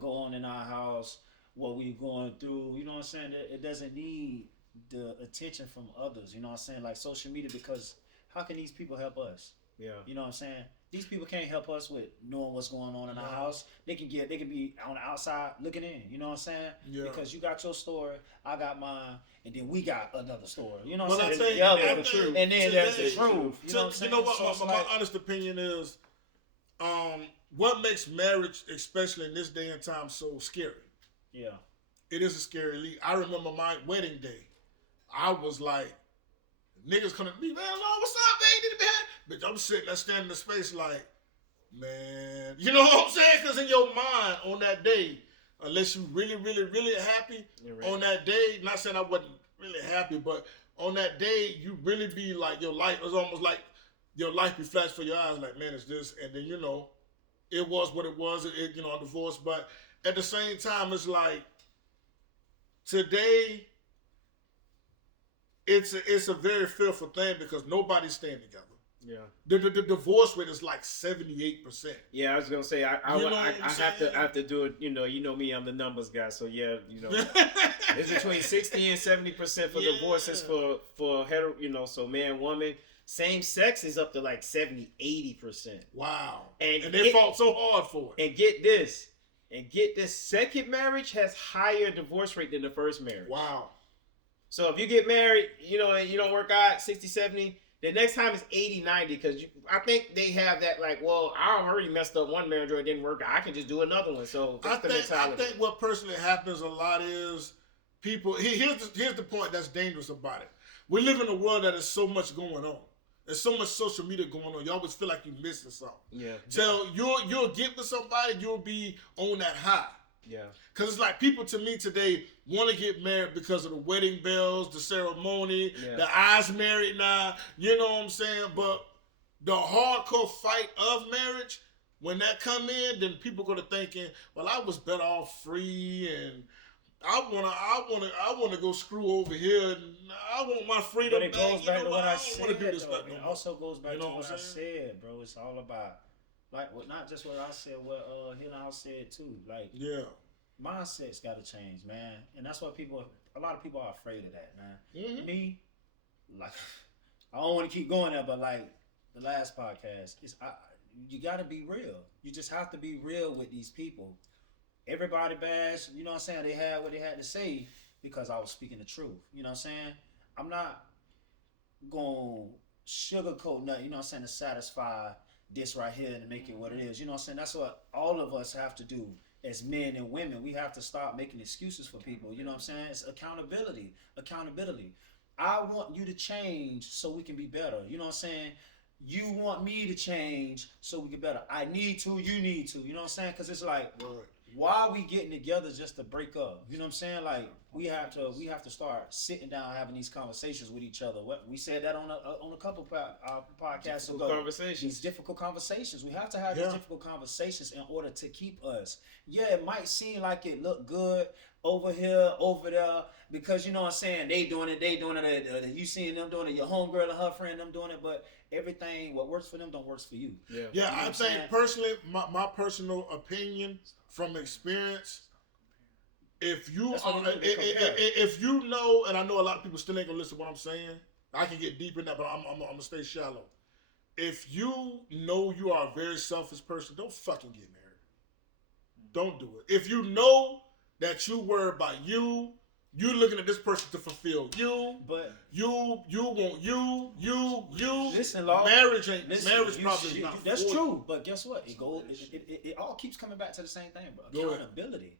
go on in our house, what we going through. You know what I'm saying? It doesn't need the attention from others. You know what I'm saying? Like social media, because how can these people help us? Yeah. You know what I'm saying? These people can't help us with knowing what's going on in our house. They can be on the outside looking in. You know what I'm saying? Yeah. Because you got your story, I got mine, and then we got another story. You know Well, what I'm I saying? think- Yeah, I the think truth. And then there's the today- truth. You know what I'm saying? You know what? So it's my like- honest opinion is, what makes marriage, especially in this day and time, so scary? yeah. It is a scary leap. I remember my wedding day. I was like, niggas coming to me, man, Lord, what's up, baby? Bitch, I'm sitting there standing in the space like, man, you know what I'm saying? Because in your mind on that day, unless you really, really, really happy on that day, not saying I wasn't really happy, but on that day, you really be like, your life was almost like your life be flashed for your eyes, like, man, it's this. And then, you know, it was what it was, you know, a divorce. But at the same time, it's like, today, it's a very fearful thing because nobody's staying together. Yeah. The divorce rate is like 78%. Yeah, I was gonna say I You know what I'm have to do it. You know me, I'm the numbers guy. So yeah, you know, it's between 60 and 70% for divorces for hetero. You know, so man, woman, same sex is up to like 70-80%. Wow. And they fought so hard for it. And get this, second marriage has higher divorce rate than the first marriage. Wow. So if you get married, you know, and you don't work out 60, 70, the next time it's 80, 90, because I think they have that like, well, I already messed up one marriage or it didn't work out. I can just do another one. So that's the mentality. I think what personally happens a lot is people, here's the point that's dangerous about it. We live in a world that is so much going on. There's so much social media going on. You always feel like you're missing something. Yeah. So you'll get with somebody, you'll be on that high. Yeah. Because it's like people to me today want to get married because of the wedding bells, the ceremony, the eyes married now. You know what I'm saying? But the hardcore fight of marriage, when that come in, then people go to thinking, well, I was better off free and I wanna go screw over here and I want my freedom. But it goes back to what I don't said. wanna do this Though. nothing no It more. also goes back You know to what I I'm saying? said, bro. It's all about not just what I said, what Hill said too. Like Yeah. mindsets got to change, man, and that's what a lot of people are afraid of that, man. Mhm. Me, like, I don't want to keep going there, but like the last podcast, you got to be real. You just have to be real with these people. Everybody bash, you know what I'm saying? They had what they had to say because I was speaking the truth. You know what I'm saying? I'm not going to sugarcoat nothing, you know what I'm saying, to satisfy this right here and to make it what it is. You know what I'm saying? That's what all of us have to do as men and women. We have to stop making excuses for people. You know what I'm saying? It's accountability. I want you to change so we can be better. You know what I'm saying? You want me to change so we get better. I need to, you need to. You know what I'm saying? Because it's like, why are we getting together just to break up? You know what I'm saying? Like, we have to start sitting down having these conversations with each other. We said that on a couple podcasts Difficult ago. conversations. These difficult conversations. We have to have Yeah. these difficult conversations in order to keep us. Yeah, it might seem like it look good over here, over there, because you know what I'm saying, they doing it, you seeing them doing it, your homegirl and her friend them doing it, but everything what works for them don't work for you. Yeah. Yeah, You know what I I'm think saying? personally, my personal opinion from experience, if you That's what are, they do, they compare. if you know, and I know a lot of people still ain't gonna listen to what I'm saying. I can get deep in that, but I'm gonna stay shallow. If you know you are a very selfish person, don't fucking get married. Don't do it. If you know that you worry about you looking at this person to fulfill you. But You want you. Listen, Law. Marriage ain't listen, marriage you- probably is you- not. that's for you. true. But guess what? It goes. It all keeps coming back to the same thing, bro. Go ahead. Accountability.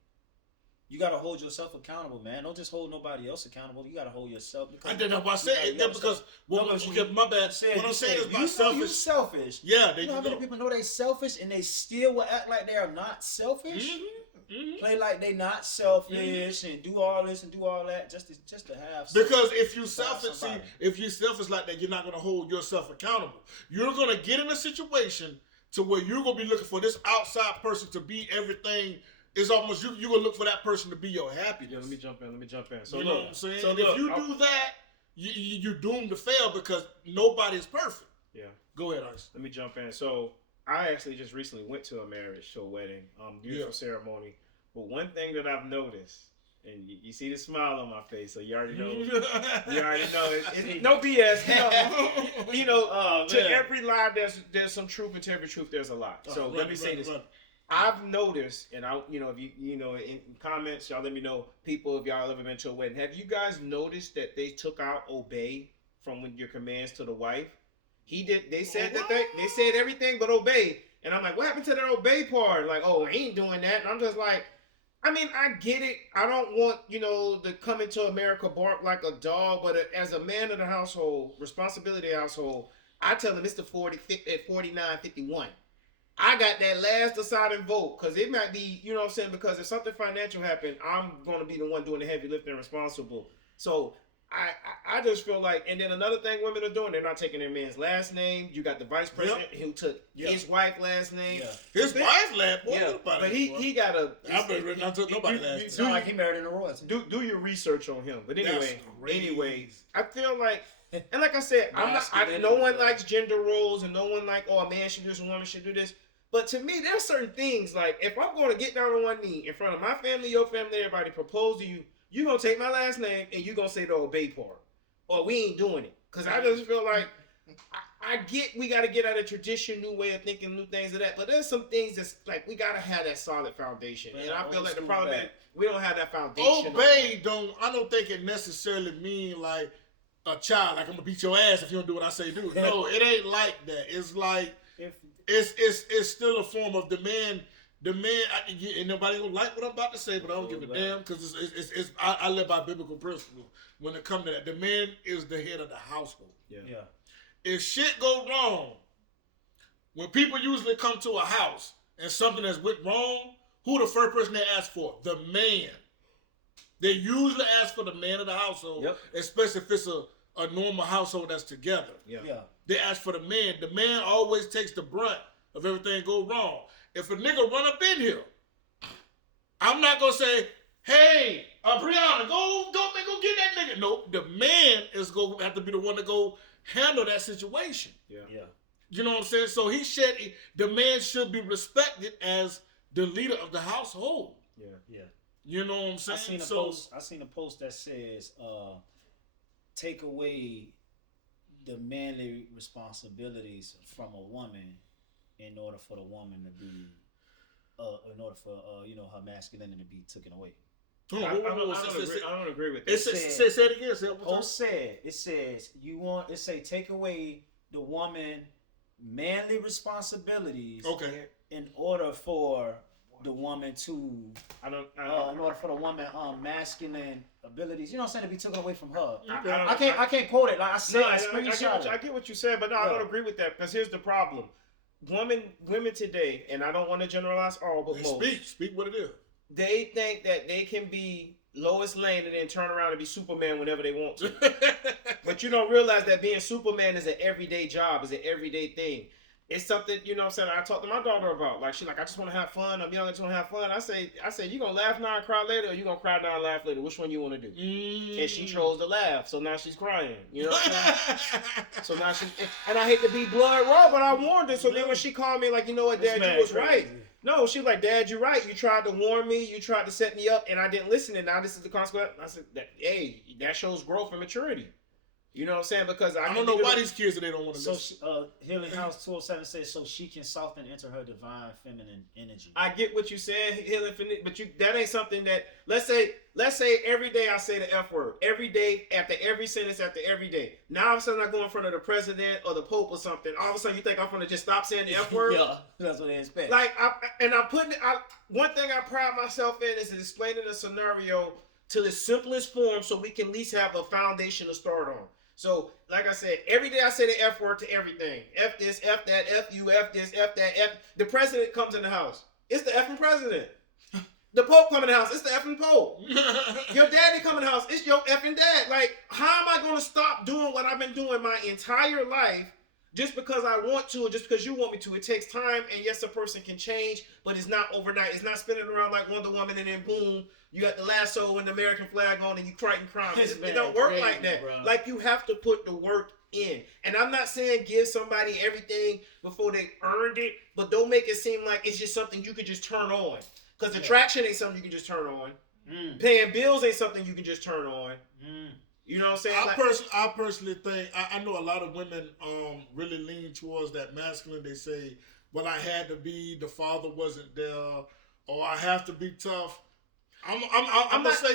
You gotta hold yourself accountable, man. Don't just hold nobody else accountable. You gotta hold yourself. Because I did not want to say it because what No, but okay, my bad. What I'm saying is my you selfish. selfish. Yeah, they You know how do. many people know they selfish and they still will act like they are not selfish? Mm-hmm. Play like they not selfish and do all this and do all that just to have. Because if you Find selfish, see, somebody. if you selfish like that, you're not gonna hold yourself accountable. You're gonna get in a situation to where you're gonna be looking for this outside person to be everything. It's almost you gonna look for that person to be your happiness. Yeah, let me jump in. So You know what I'm saying? So and look, if you do that, you're doomed to fail because nobody's perfect. yeah. Go ahead, Ice. Let me jump in. So I actually just recently went to a marriage, to a wedding, beautiful Yeah. ceremony. But one thing that I've noticed, and you see the smile on my face, so you already know. You already know it's no BS. You know, Oh, to man. every lie there's some truth, and to every truth there's a lie. So let me say this. I've noticed, and if you know in comments, y'all let me know, people, if y'all ever been to a wedding, have you guys noticed that they took out obey from your commands to the wife? They said they said everything but obey, and I'm like, what happened to that obey part? Like, oh, he ain't doing that. And I'm just like, I mean, I get it. I don't want to come into America bark like a dog, but as a man of the household, responsibility of the household, I tell them it's the 49-51. I got that last deciding vote because it might be, you know what I'm saying, because if something financial happened, I'm going to be the one doing the heavy lifting and responsible. So I just feel like, and then another thing women are doing, they're not taking their man's last name. You got the vice president who took his wife's last name. Yeah. His wife's last, boy. Yeah, but he got a. I've been not took nobody's last. It's not like he married in a royalty. Do your research on him. But That's anyway, crazy. I feel like, and like I said, no one likes gender roles, and no one like, oh, a man should do this, a woman should do this. But to me, there's certain things like if I'm going to get down on one knee in front of my family, your family, everybody, propose to you, you're going to take my last name and you're going to say the obey part. Or we ain't doing it. Because I just feel like I get we got to get out of tradition, new way of thinking, new things of that. But there's some things that's like we got to have that solid foundation. But and I feel old like the school problem back. is we don't have that foundation. Obey I don't think it necessarily mean like a child, like I'm gonna beat your ass if you don't do what I say do. No, it ain't like that. It's like it's still a form of demand. And nobody gonna like what I'm about to say, but I don't give a damn because I live by biblical principle when it comes to that. The man is the head of the household. Yeah. If shit go wrong, when people usually come to a house and something has went wrong, who the first person they ask for? The man. They usually ask for the man of the household, especially if it's a normal household that's together. Yeah. They ask for the man. The man always takes the brunt of everything go wrong. If a nigga run up in here, I'm not gonna say, "Hey, Brianna, go get that nigga." No, the man is gonna have to be the one to go handle that situation. Yeah. You know what I'm saying? So the man should be respected as the leader of the household. Yeah. You know what I'm saying? I seen a post that says, take away the manly responsibilities from a woman in order for the woman to be, in order for her masculinity to be taken away. I don't agree with that. Say it again. Say it one more time. Post said it says take away the woman manly responsibilities. Okay. In order for the woman to in order for the woman masculine abilities, you know what I'm saying, to be taken away from her. I can't quote it. Like I said, I get what you said, but no, I don't agree with that because here's the problem. Women today, and I don't want to generalize all, but most, Speak what it is. they think that they can be Lois Lane and then turn around and be Superman whenever they want to. But you don't realize that being Superman is an everyday job, is an everyday thing. It's something, you know what I'm saying, I talk to my daughter about. Like, she's like, I just want to have fun. I'm young, I just want to have fun. I say, you going to laugh now and cry later, or you going to cry now and laugh later? Which one you want to do? And she chose to laugh, so now she's crying. You know what I'm saying? So now she's, and I hate to be blood raw, but I warned her. So then when she called me, like, you know what, Dad, you was right. No, she was like, Dad, you're right. You tried to warn me. You tried to set me up, and I didn't listen, and now this is the consequence. I said, hey, that shows growth and maturity. You know what I'm saying? Because I don't know why these kids they don't want to So listen. Healing House 207 says so she can soften into her divine feminine energy. I get what you said, Healing, but that ain't something that, let's say every day I say the F word. Every day, after every sentence, after every day. Now all of a sudden I go in front of the president or the Pope or something. All of a sudden you think I'm going to just stop saying the F word? Yeah, that's what they expect. Like, one thing I pride myself in is explaining the scenario to the simplest form so we can at least have a foundation to start on. So, like I said, every day I say the F word to everything. F this, F that, F you, F this, F that, F. The president comes in the house. It's the effing president. The Pope come in the house. It's the effing Pope. Your daddy come in the house. It's your effing dad. Like, how am I going to stop doing what I've been doing my entire life just because I want to or just because you want me to? It takes time, and yes, a person can change, but it's not overnight. It's not spinning around like Wonder Woman and then boom, you got the lasso and the American flag on and you crying and crying. It don't work like that. Bro. Like, you have to put the work in. And I'm not saying give somebody everything before they earned it, but don't make it seem like it's just something you could just turn on. Because attraction ain't something you can just turn on. Paying bills ain't something you can just turn on. You know what I'm saying? I personally think, I know a lot of women really lean towards that masculine. They say, well, I had to be, the father wasn't there, or I have to be tough. I'm gonna say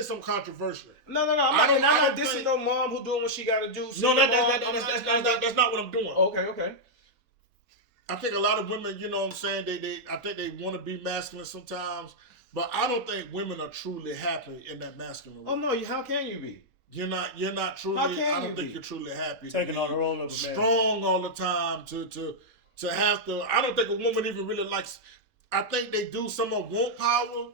something controversial. No. I'm not dissing no mom who doing what she got to do. No, that's not what I'm doing. Okay. I think a lot of women, you know what I'm saying, I think they want to be masculine sometimes, but I don't think women are truly happy in that masculine way. Oh no, how can you be? You're not truly. I don't think you're truly happy. Taking on the role of a man. Strong all the time to have to. I don't think a woman even really likes. I think they do. Some of them want power.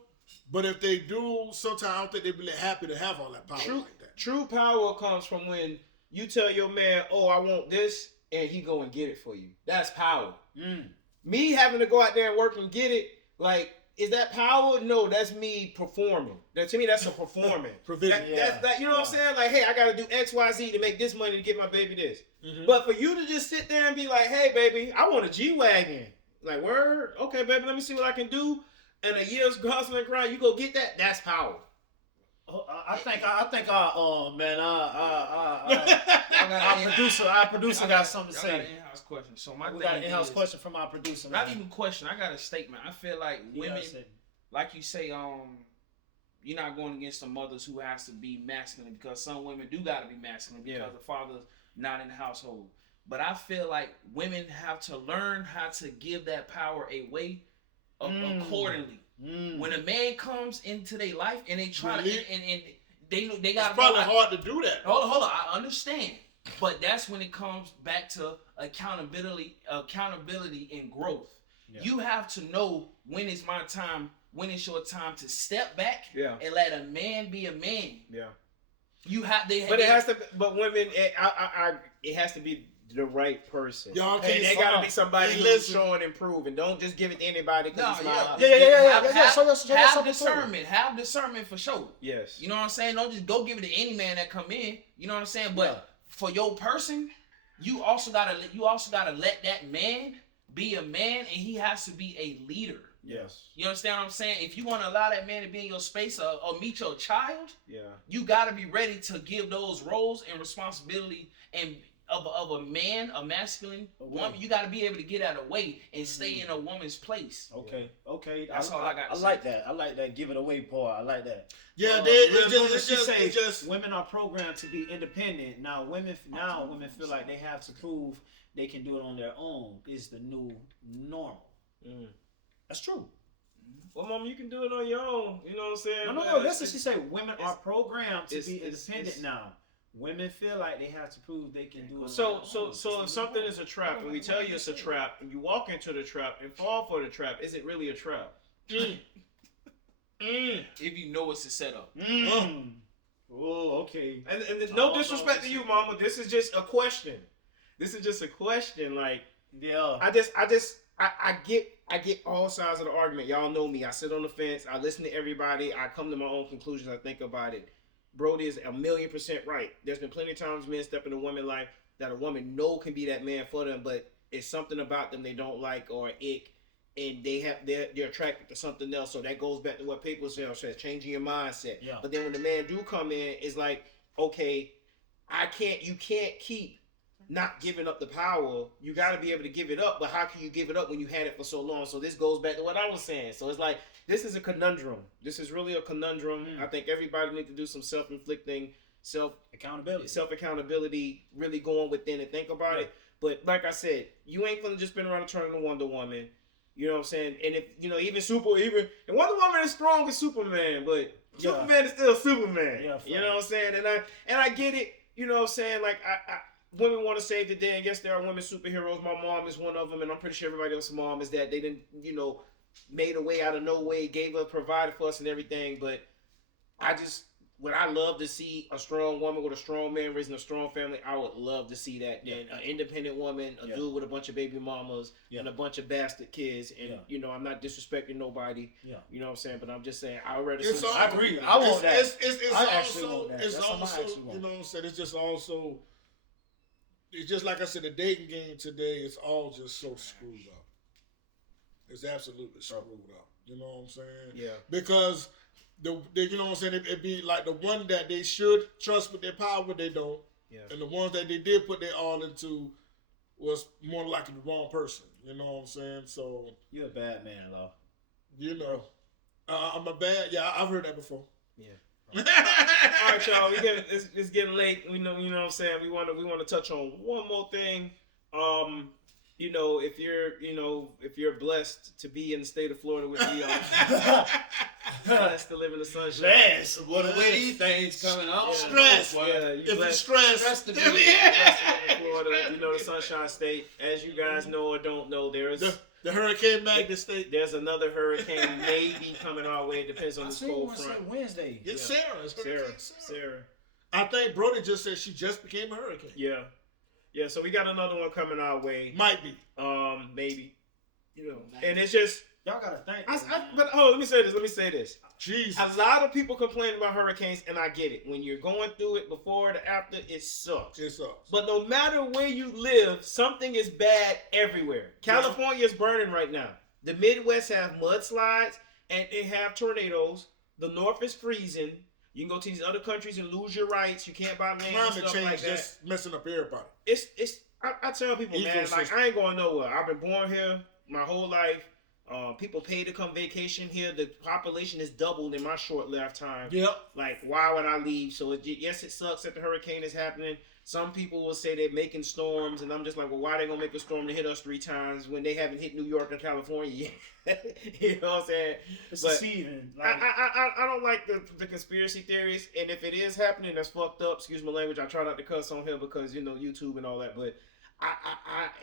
But if they do, sometimes I don't think they're really happy to have all that power like that. True power comes from when you tell your man, oh, I want this, and he go and get it for you. That's power. Me having to go out there and work and get it, like, is that power? No, that's me performing. To me, that's a performing. Provision. You know what I'm saying? Like, hey, I got to do X, Y, Z to make this money to get my baby this. But for you to just sit there and be like, hey, baby, I want a G-Wagon. Like, word? Okay, baby, let me see what I can do. And a year's hustling and grind, you go get that. That's power. I think our producer got something to say. Got an in-house question. So we got an in-house question from our producer. Not even question. I got a statement. I feel like women, like you say, you're not going against some mothers who has to be masculine, because some women do got to be masculine because the father's not in the household. But I feel like women have to learn how to give that power away accordingly. When a man comes into their life and they try to, and they got, it's probably hard to do that. Hold on, I understand, but that's when it comes back to accountability and growth. You have to know when is my time, when it's your time to step back and let a man be a man. You have but women, it has to be the right person. Y'all can't. They gotta be somebody who's showing and proving. Don't just give it to anybody. Have discernment. Have discernment for sure. Yes. You know what I'm saying? Don't just go give it to any man that come in. You know what I'm saying? But for your person, you also gotta let that man be a man, and he has to be a leader. Yes. You understand what I'm saying? If you want to allow that man to be in your space or meet your child, you gotta be ready to give those roles and responsibility and of a man, a masculine woman. You got to be able to get out of the way and stay in a woman's place. Okay. That's all I got. I like that. Give it away part. I like that. Yeah, it's just women are programmed to be independent. Now women feel like they have to prove they can do it on their own. Is the new normal. That's true. Well, mom, you can do it on your own. You know what I'm saying? No. Listen, she said women are programmed to be independent now. Women feel like they have to prove they can do it. So if something is a trap and we tell you it's a trap and you walk into the trap and fall for the trap, is it really a trap? if you know it's a setup. Oh, okay. And no disrespect to you, mama. This is just a question. This is just a question. Like, Yeah. I get all sides of the argument. Y'all know me. I sit on the fence. I listen to everybody. I come to my own conclusions. I think about it. Brody is 1,000,000% right. There's been plenty of times men step in a woman's life that a woman know can be that man for them, but it's something about them they don't like or ick, and they're attracted to something else. So that goes back to what people say, changing your mindset. Yeah. But then when the man do come in, it's like, okay, you can't keep not giving up the power. You got to be able to give it up, but how can you give it up when you had it for so long? So this goes back to what I was saying. So it's like, this is a conundrum. This is really a conundrum. I think everybody needs to do some self-inflicting, self-accountability, really going within and think about it. But like I said, you ain't gonna just spin around and turn into Wonder Woman. You know what I'm saying? And if and Wonder Woman is strong as Superman, but Superman is still Superman. Yeah, you know what I'm saying? And I get it. You know what I'm saying? Like women want to save the day, and yes, there are women superheroes. My mom is one of them, and I'm pretty sure everybody else's mom is that. They didn't, made a way out of no way, provided for us and everything. But would I love to see a strong woman with a strong man raising a strong family? I would love to see that. Then an independent woman, a dude with a bunch of baby mamas and a bunch of bastard kids. And, I'm not disrespecting nobody. Yeah. You know what I'm saying? But I'm just saying, I already see. I agree. I want that. It's also, you know what I'm saying? It's just also, it's just like I said, the dating game today is all just so screwed up. It's absolutely screwed up. You know what I'm saying? Yeah. Because you know what I'm saying? It'd be like the one that they should trust with their power, they don't. Yeah. And the ones that they did put their all into was more likely the wrong person. You know what I'm saying? So you're a bad man, Law. You know, I'm a bad. Yeah, I've heard that before. Yeah. All right, y'all. It's getting late. You know what I'm saying. We want to touch on one more thing. If you're blessed to be in the state of Florida with me, blessed to live in the sunshine. Blessed. What the way these things coming on. Stress. Yeah, if you're stressed to be in Florida, the Sunshine State. As you guys know or don't know, there is the Hurricane Magnet State. There's another hurricane maybe coming our way. It depends on this cold front. Wednesday. It's Sarah. Sarah. I think Brody just said she just became a hurricane. Yeah. Yeah, so we got another one coming our way. Might be. Maybe. And it's just y'all gotta think. But let me say this. Jesus. A lot of people complain about hurricanes, and I get it. When you're going through it before or after, it sucks. It sucks. But no matter where you live, something is bad everywhere. California is burning right now. The Midwest have mudslides, and they have tornadoes. The North is freezing. You can go to these other countries and lose your rights. You can't buy land and stuff like that. Just messing up everybody. I tell people, man, like, I ain't going nowhere. I've been born here my whole life. People pay to come vacation here. The population has doubled in my short lifetime. Yep. Like, why would I leave? So, yes, it sucks that the hurricane is happening. Some people will say they're making storms, and I'm just like, well, why are they going to make a storm to hit us 3 times when they haven't hit New York and California yet? You know what I'm saying? It's deceiving. Like, I don't like the conspiracy theories, and if it is happening, that's fucked up. Excuse my language. I try not to cuss on here because, YouTube and all that, but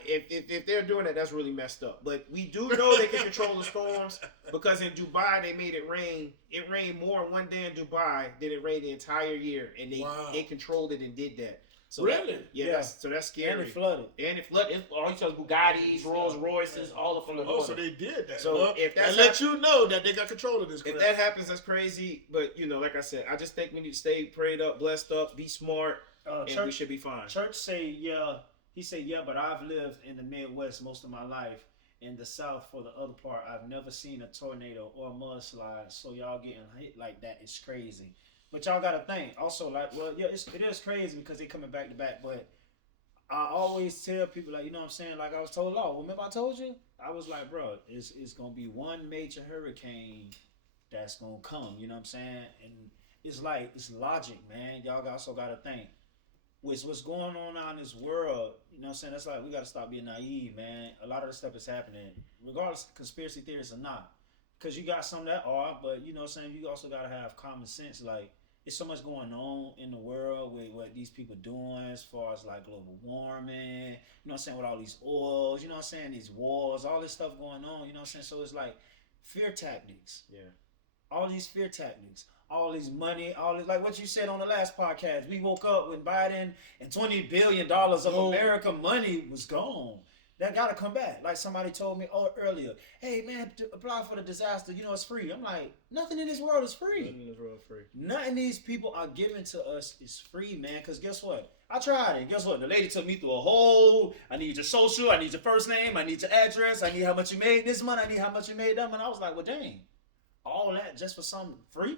if they're doing that, that's really messed up. But we do know they can control the storms because in Dubai they made it rain. It rained more one day in Dubai than it rained the entire year, and they controlled it and did that. So really? So that's scary. And it flooded. All you saw Bugattis, Rolls Royces, all up on the border. So they did that. So if that's let you know that they got control of this. If that happens, that's crazy. But like I said, I just think we need to stay prayed up, blessed up, be smart, and we should be fine. Church say He said, but I've lived in the Midwest most of my life. In the South, for the other part, I've never seen a tornado or a mudslide. So y'all getting hit like that is crazy. But y'all got to think. Also, it is crazy because they coming back to back. But I always tell people, like, you know what I'm saying? Like I was told, remember I told you? I was like, bro, it's going to be one major hurricane that's going to come. You know what I'm saying? And it's like, it's logic, man. Y'all also got to think. With what's going on out in this world, you know what I'm saying? That's like, we got to stop being naive, man. A lot of this stuff is happening, regardless of conspiracy theories or not. Because you got some that are, but you know what I'm saying? You also got to have common sense. Like, there's so much going on in the world with what these people doing as far as like global warming, you know what I'm saying, with all these oils, you know what I'm saying, these wars, all this stuff going on, you know what I'm saying? So it's like fear tactics. Yeah. all these fear tactics, all these money, all this, like what you said on the last podcast. We woke up when Biden and $20 billion of America money was gone. That got to come back. Like somebody told me earlier, hey man, apply for the disaster. You know, it's free. I'm like, nothing in this world is free. Nothing in this world is free. Nothing these people are giving to us is free, man. Because guess what? I tried it. Guess what? The lady took me through a whole, I need your social, I need your first name, I need your address, I need how much you made this month, I need how much you made that month. I was like, well, dang. All that just for something free?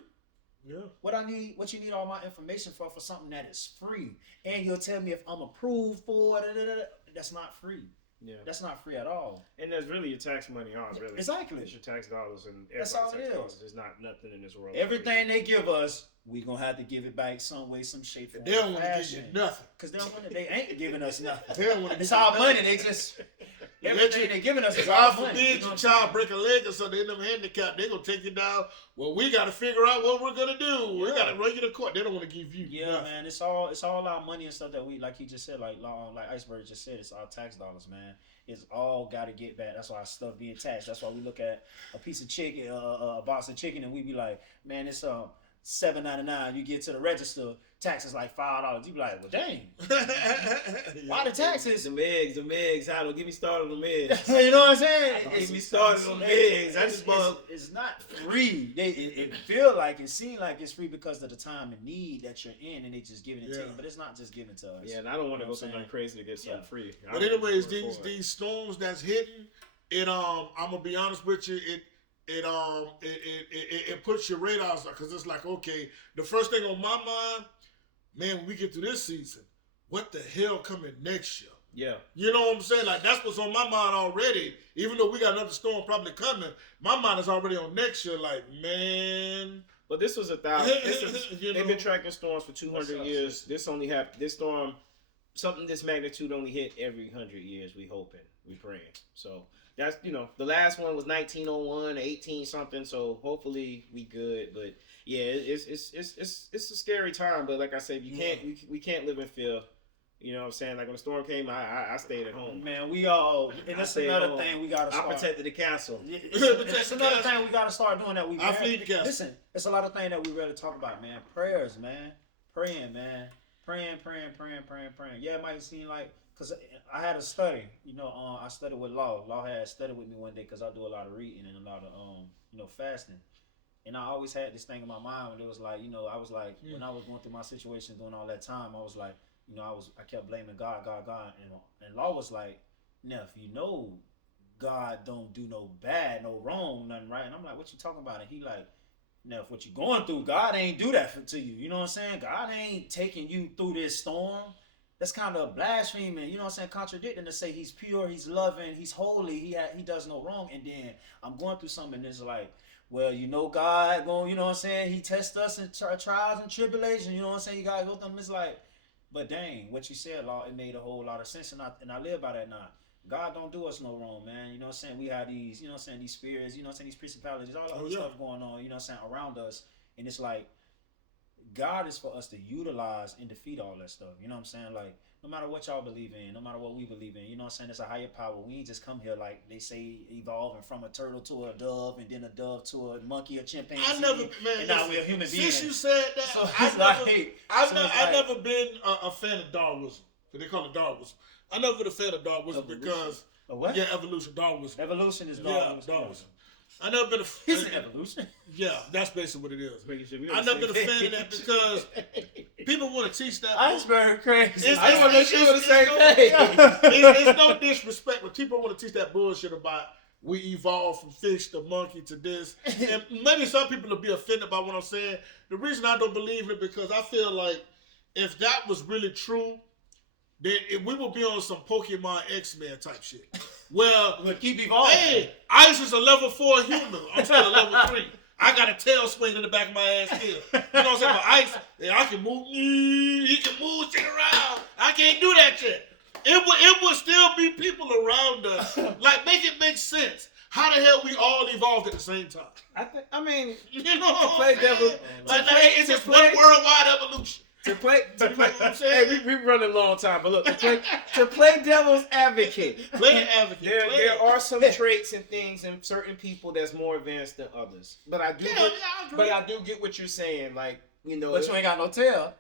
Yeah. What you need all my information for something that is free. And you'll tell me if I'm approved for it. That's not free. Yeah. That's not free at all. And that's really your tax money on, really. Exactly. It's your tax dollars and That's all everybody's it tax is. dollars. There's not nothing in this world. Everything they give us, we gonna have to give it back some way, some shape, form, They don't want to give fashion. you nothing. Cause they ain't giving us nothing. They don't want to It's give you our nothing. money. They just everything they giving us is God our money. forbid You know your what I'm child saying? break a leg or something, they end up handicapped, they gonna take you down. Well, we gotta figure out what we're gonna do. We Yeah. gotta run you to court. They don't want to give you Yeah, nothing. man, it's all our money and stuff that we, like he just said, like Iceberg just said, it's our tax dollars, man. It's all got to get back. That's why stuff being taxed. That's why we look at a piece of chicken, a box of chicken, and we be like, man, it's $7.99. You get to the register, taxes like $5. You be like, well, dang, why the taxes? Them eggs. Don't get me started on them eggs. You know what I'm saying? Don't get me started on them eggs. I just want. It's not free. It feel like it seem like it's free because of the time and need that you're in, and they just giving it to Yeah. you. But it's not just given to us. Yeah, and I don't want to You know go what I'm something saying? crazy to get something Yeah. free. But anyways, these storms that's hitting, I'm gonna be honest with you, it puts your radars up because it's like, okay, the first thing on my mind, man, when we get to this season, what the hell coming next year? Yeah. You know what I'm saying? Like that's what's on my mind already. Even though we got another storm probably coming, my mind is already on next year. Like, man, But this was 1,000. You They've know? been tracking storms for 200 years. This only happened. This storm, something this magnitude only hit every 100 years. We hoping, we praying. So that's the last one was 1901, 18 something. So hopefully we good. But yeah, it's a scary time. But like I said, we can't live in fear. You know what I'm saying? Like when the storm came, I stayed at home. Man, we all, and that's another thing we gotta I start. protected the castle. It's another thing we gotta start doing that we. I flee the castle. Listen, it's a lot of things that we really talk about, man. Prayers, man. Praying, man. Praying. Yeah, it might seem like, cause I had a study. I studied with Law. Law had studied with me one day because I do a lot of reading and a lot of fasting. And I always had this thing in my mind when it was like, I was like, when I was going through my situation during all that time, I was like, I kept blaming God, and Law was like, Neff, God don't do no bad, no wrong, nothing right. And I'm like, what you talking about? And he like, Neff, what you going through? God ain't do that to you. You know what I'm saying? God ain't taking you through this storm. That's kind of blaspheming, you know what I'm saying? Contradicting to say he's pure, he's loving, he's holy, he does no wrong. And then I'm going through something that's like, well, God going, you know what I'm saying? He tests us in trials and tribulations. You know what I'm saying? You gotta go through them. It's like, but dang, what you said, Law, it made a whole lot of sense, and I live by that now. God don't do us no wrong, man. You know what I'm saying? We have these, these spirits, these principalities, all that stuff going on, around us. And it's like, God is for us to utilize and defeat all that stuff. You know what I'm saying? Like, no matter what y'all believe in, no matter what we believe in, you know what I'm saying? It's a higher power. We ain't just come here like they say, evolving from a turtle to a dove, and then a dove to a monkey or chimpanzee. And now we're human beings. Since you said that, So I've never been a fan of Darwinism. They call it Darwinism. I never been a fan of Darwinism because what? Yeah, evolution, Darwinism. Evolution is Yeah, Darwinism. Darwinism. I never been a It's an evolution. Yeah, that's basically what it is. Sure I never been a fan of that because people want to teach that. Iceberg crazy. I just want to make sure we're on the same no- page. It's no disrespect, but people want to teach that bullshit about we evolved from fish to monkey to this. And maybe some people will be offended by what I'm saying. The reason I don't believe it because I feel like if that was really true, then we would be on some Pokemon X-Men type shit. Well, We'll keep evolving. hey, Ice is a level 4 human. I'm still a level 3. I got a tail swing in the back of my ass still. You know what I'm saying? But Ice, I can move. He can move shit around. I can't do that shit. It would still be people around us. Like, make it make sense. How the hell we all evolved at the same time? I mean, You know what play I'm saying? devil. Like, it's just one worldwide evolution. to play. You know what I'm saying? Hey, we running a long time, but look, to play devil's advocate. Play an advocate. There are some traits and things in certain people that's more advanced than others. But I do, I agree. but I do get what you're saying. Like, you know, But you ain't got no tail.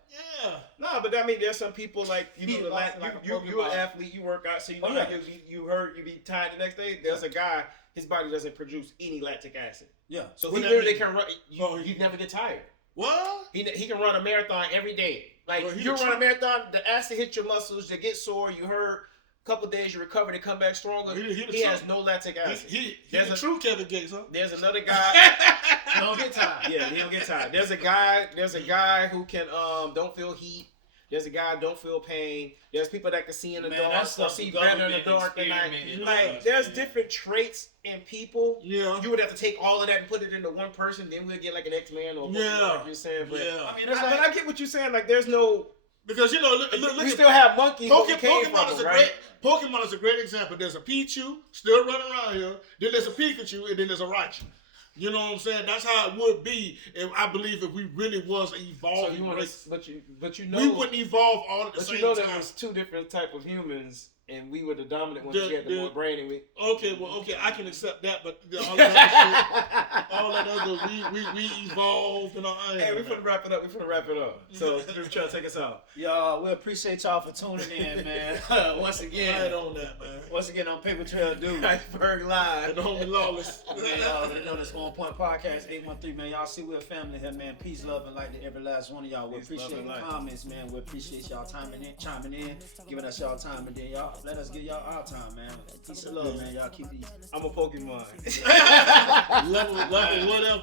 Yeah. no, but I mean, there's some people like He know, lost like a you're Pokemon. an athlete, you work out, so you know Oh, how yeah. you hurt, you be tired the next day. There's a guy, his body doesn't produce any lactic acid, Yeah. so What he that literally mean? can run. Oh, You never get tired. What? He can run a marathon every day. Like Well, he you a run a truck. marathon, the acid hits your muscles, you get sore, you hurt. Couple days, you recover, they come back stronger. He He has truck. no lactic acid. He There's the a- true Kevin Gates, huh? There's another guy. Don't get tired. Yeah, he don't get tired. There's a guy who can don't feel heat. There's a guy don't feel pain. There's people that can see in the Man, dark, that or stuff see the better in the government dark than night. experimented Like on, there's man. different traits in people. Yeah. You would have to take all of that and put it into one person, then we'll get like an X-Man or Yeah. like you're saying. But Yeah. I mean, it's but like, I get what you're saying. Like there's no. Because you know, look We at still have monkeys. But we came Pokemon from is a them, great right? Pokemon is a great example. There's a Pichu still running around here. Then there's a Pikachu, and then there's a Raichu. You know what I'm saying? That's how it would be if I believe if we really was an So evolving you want race. to, but you know, We wouldn't evolve all at the but same you know there time. was two different type of humans, and we were the dominant ones. The- We had the the- more brain, and we. Okay, I can accept that, but all that other we evolved and all. Hey, we finna wrap it up. So try to take us out. y'all, we appreciate y'all for tuning in, man. Once Right again, on that, man. on Paper Trail Dude. Iceberg Live. And the homie Lawless. Man, y'all already know this On Point Podcast 813, man. Y'all see we're a family here, man. Peace, love, and light to every last one of y'all. We Peace, love, appreciate and the light. comments, man. We appreciate y'all chiming in, giving us y'all time, and then y'all let us give y'all our time, man. Peace and love, man. Y'all keep these. I'm a Pokemon. level, whatever.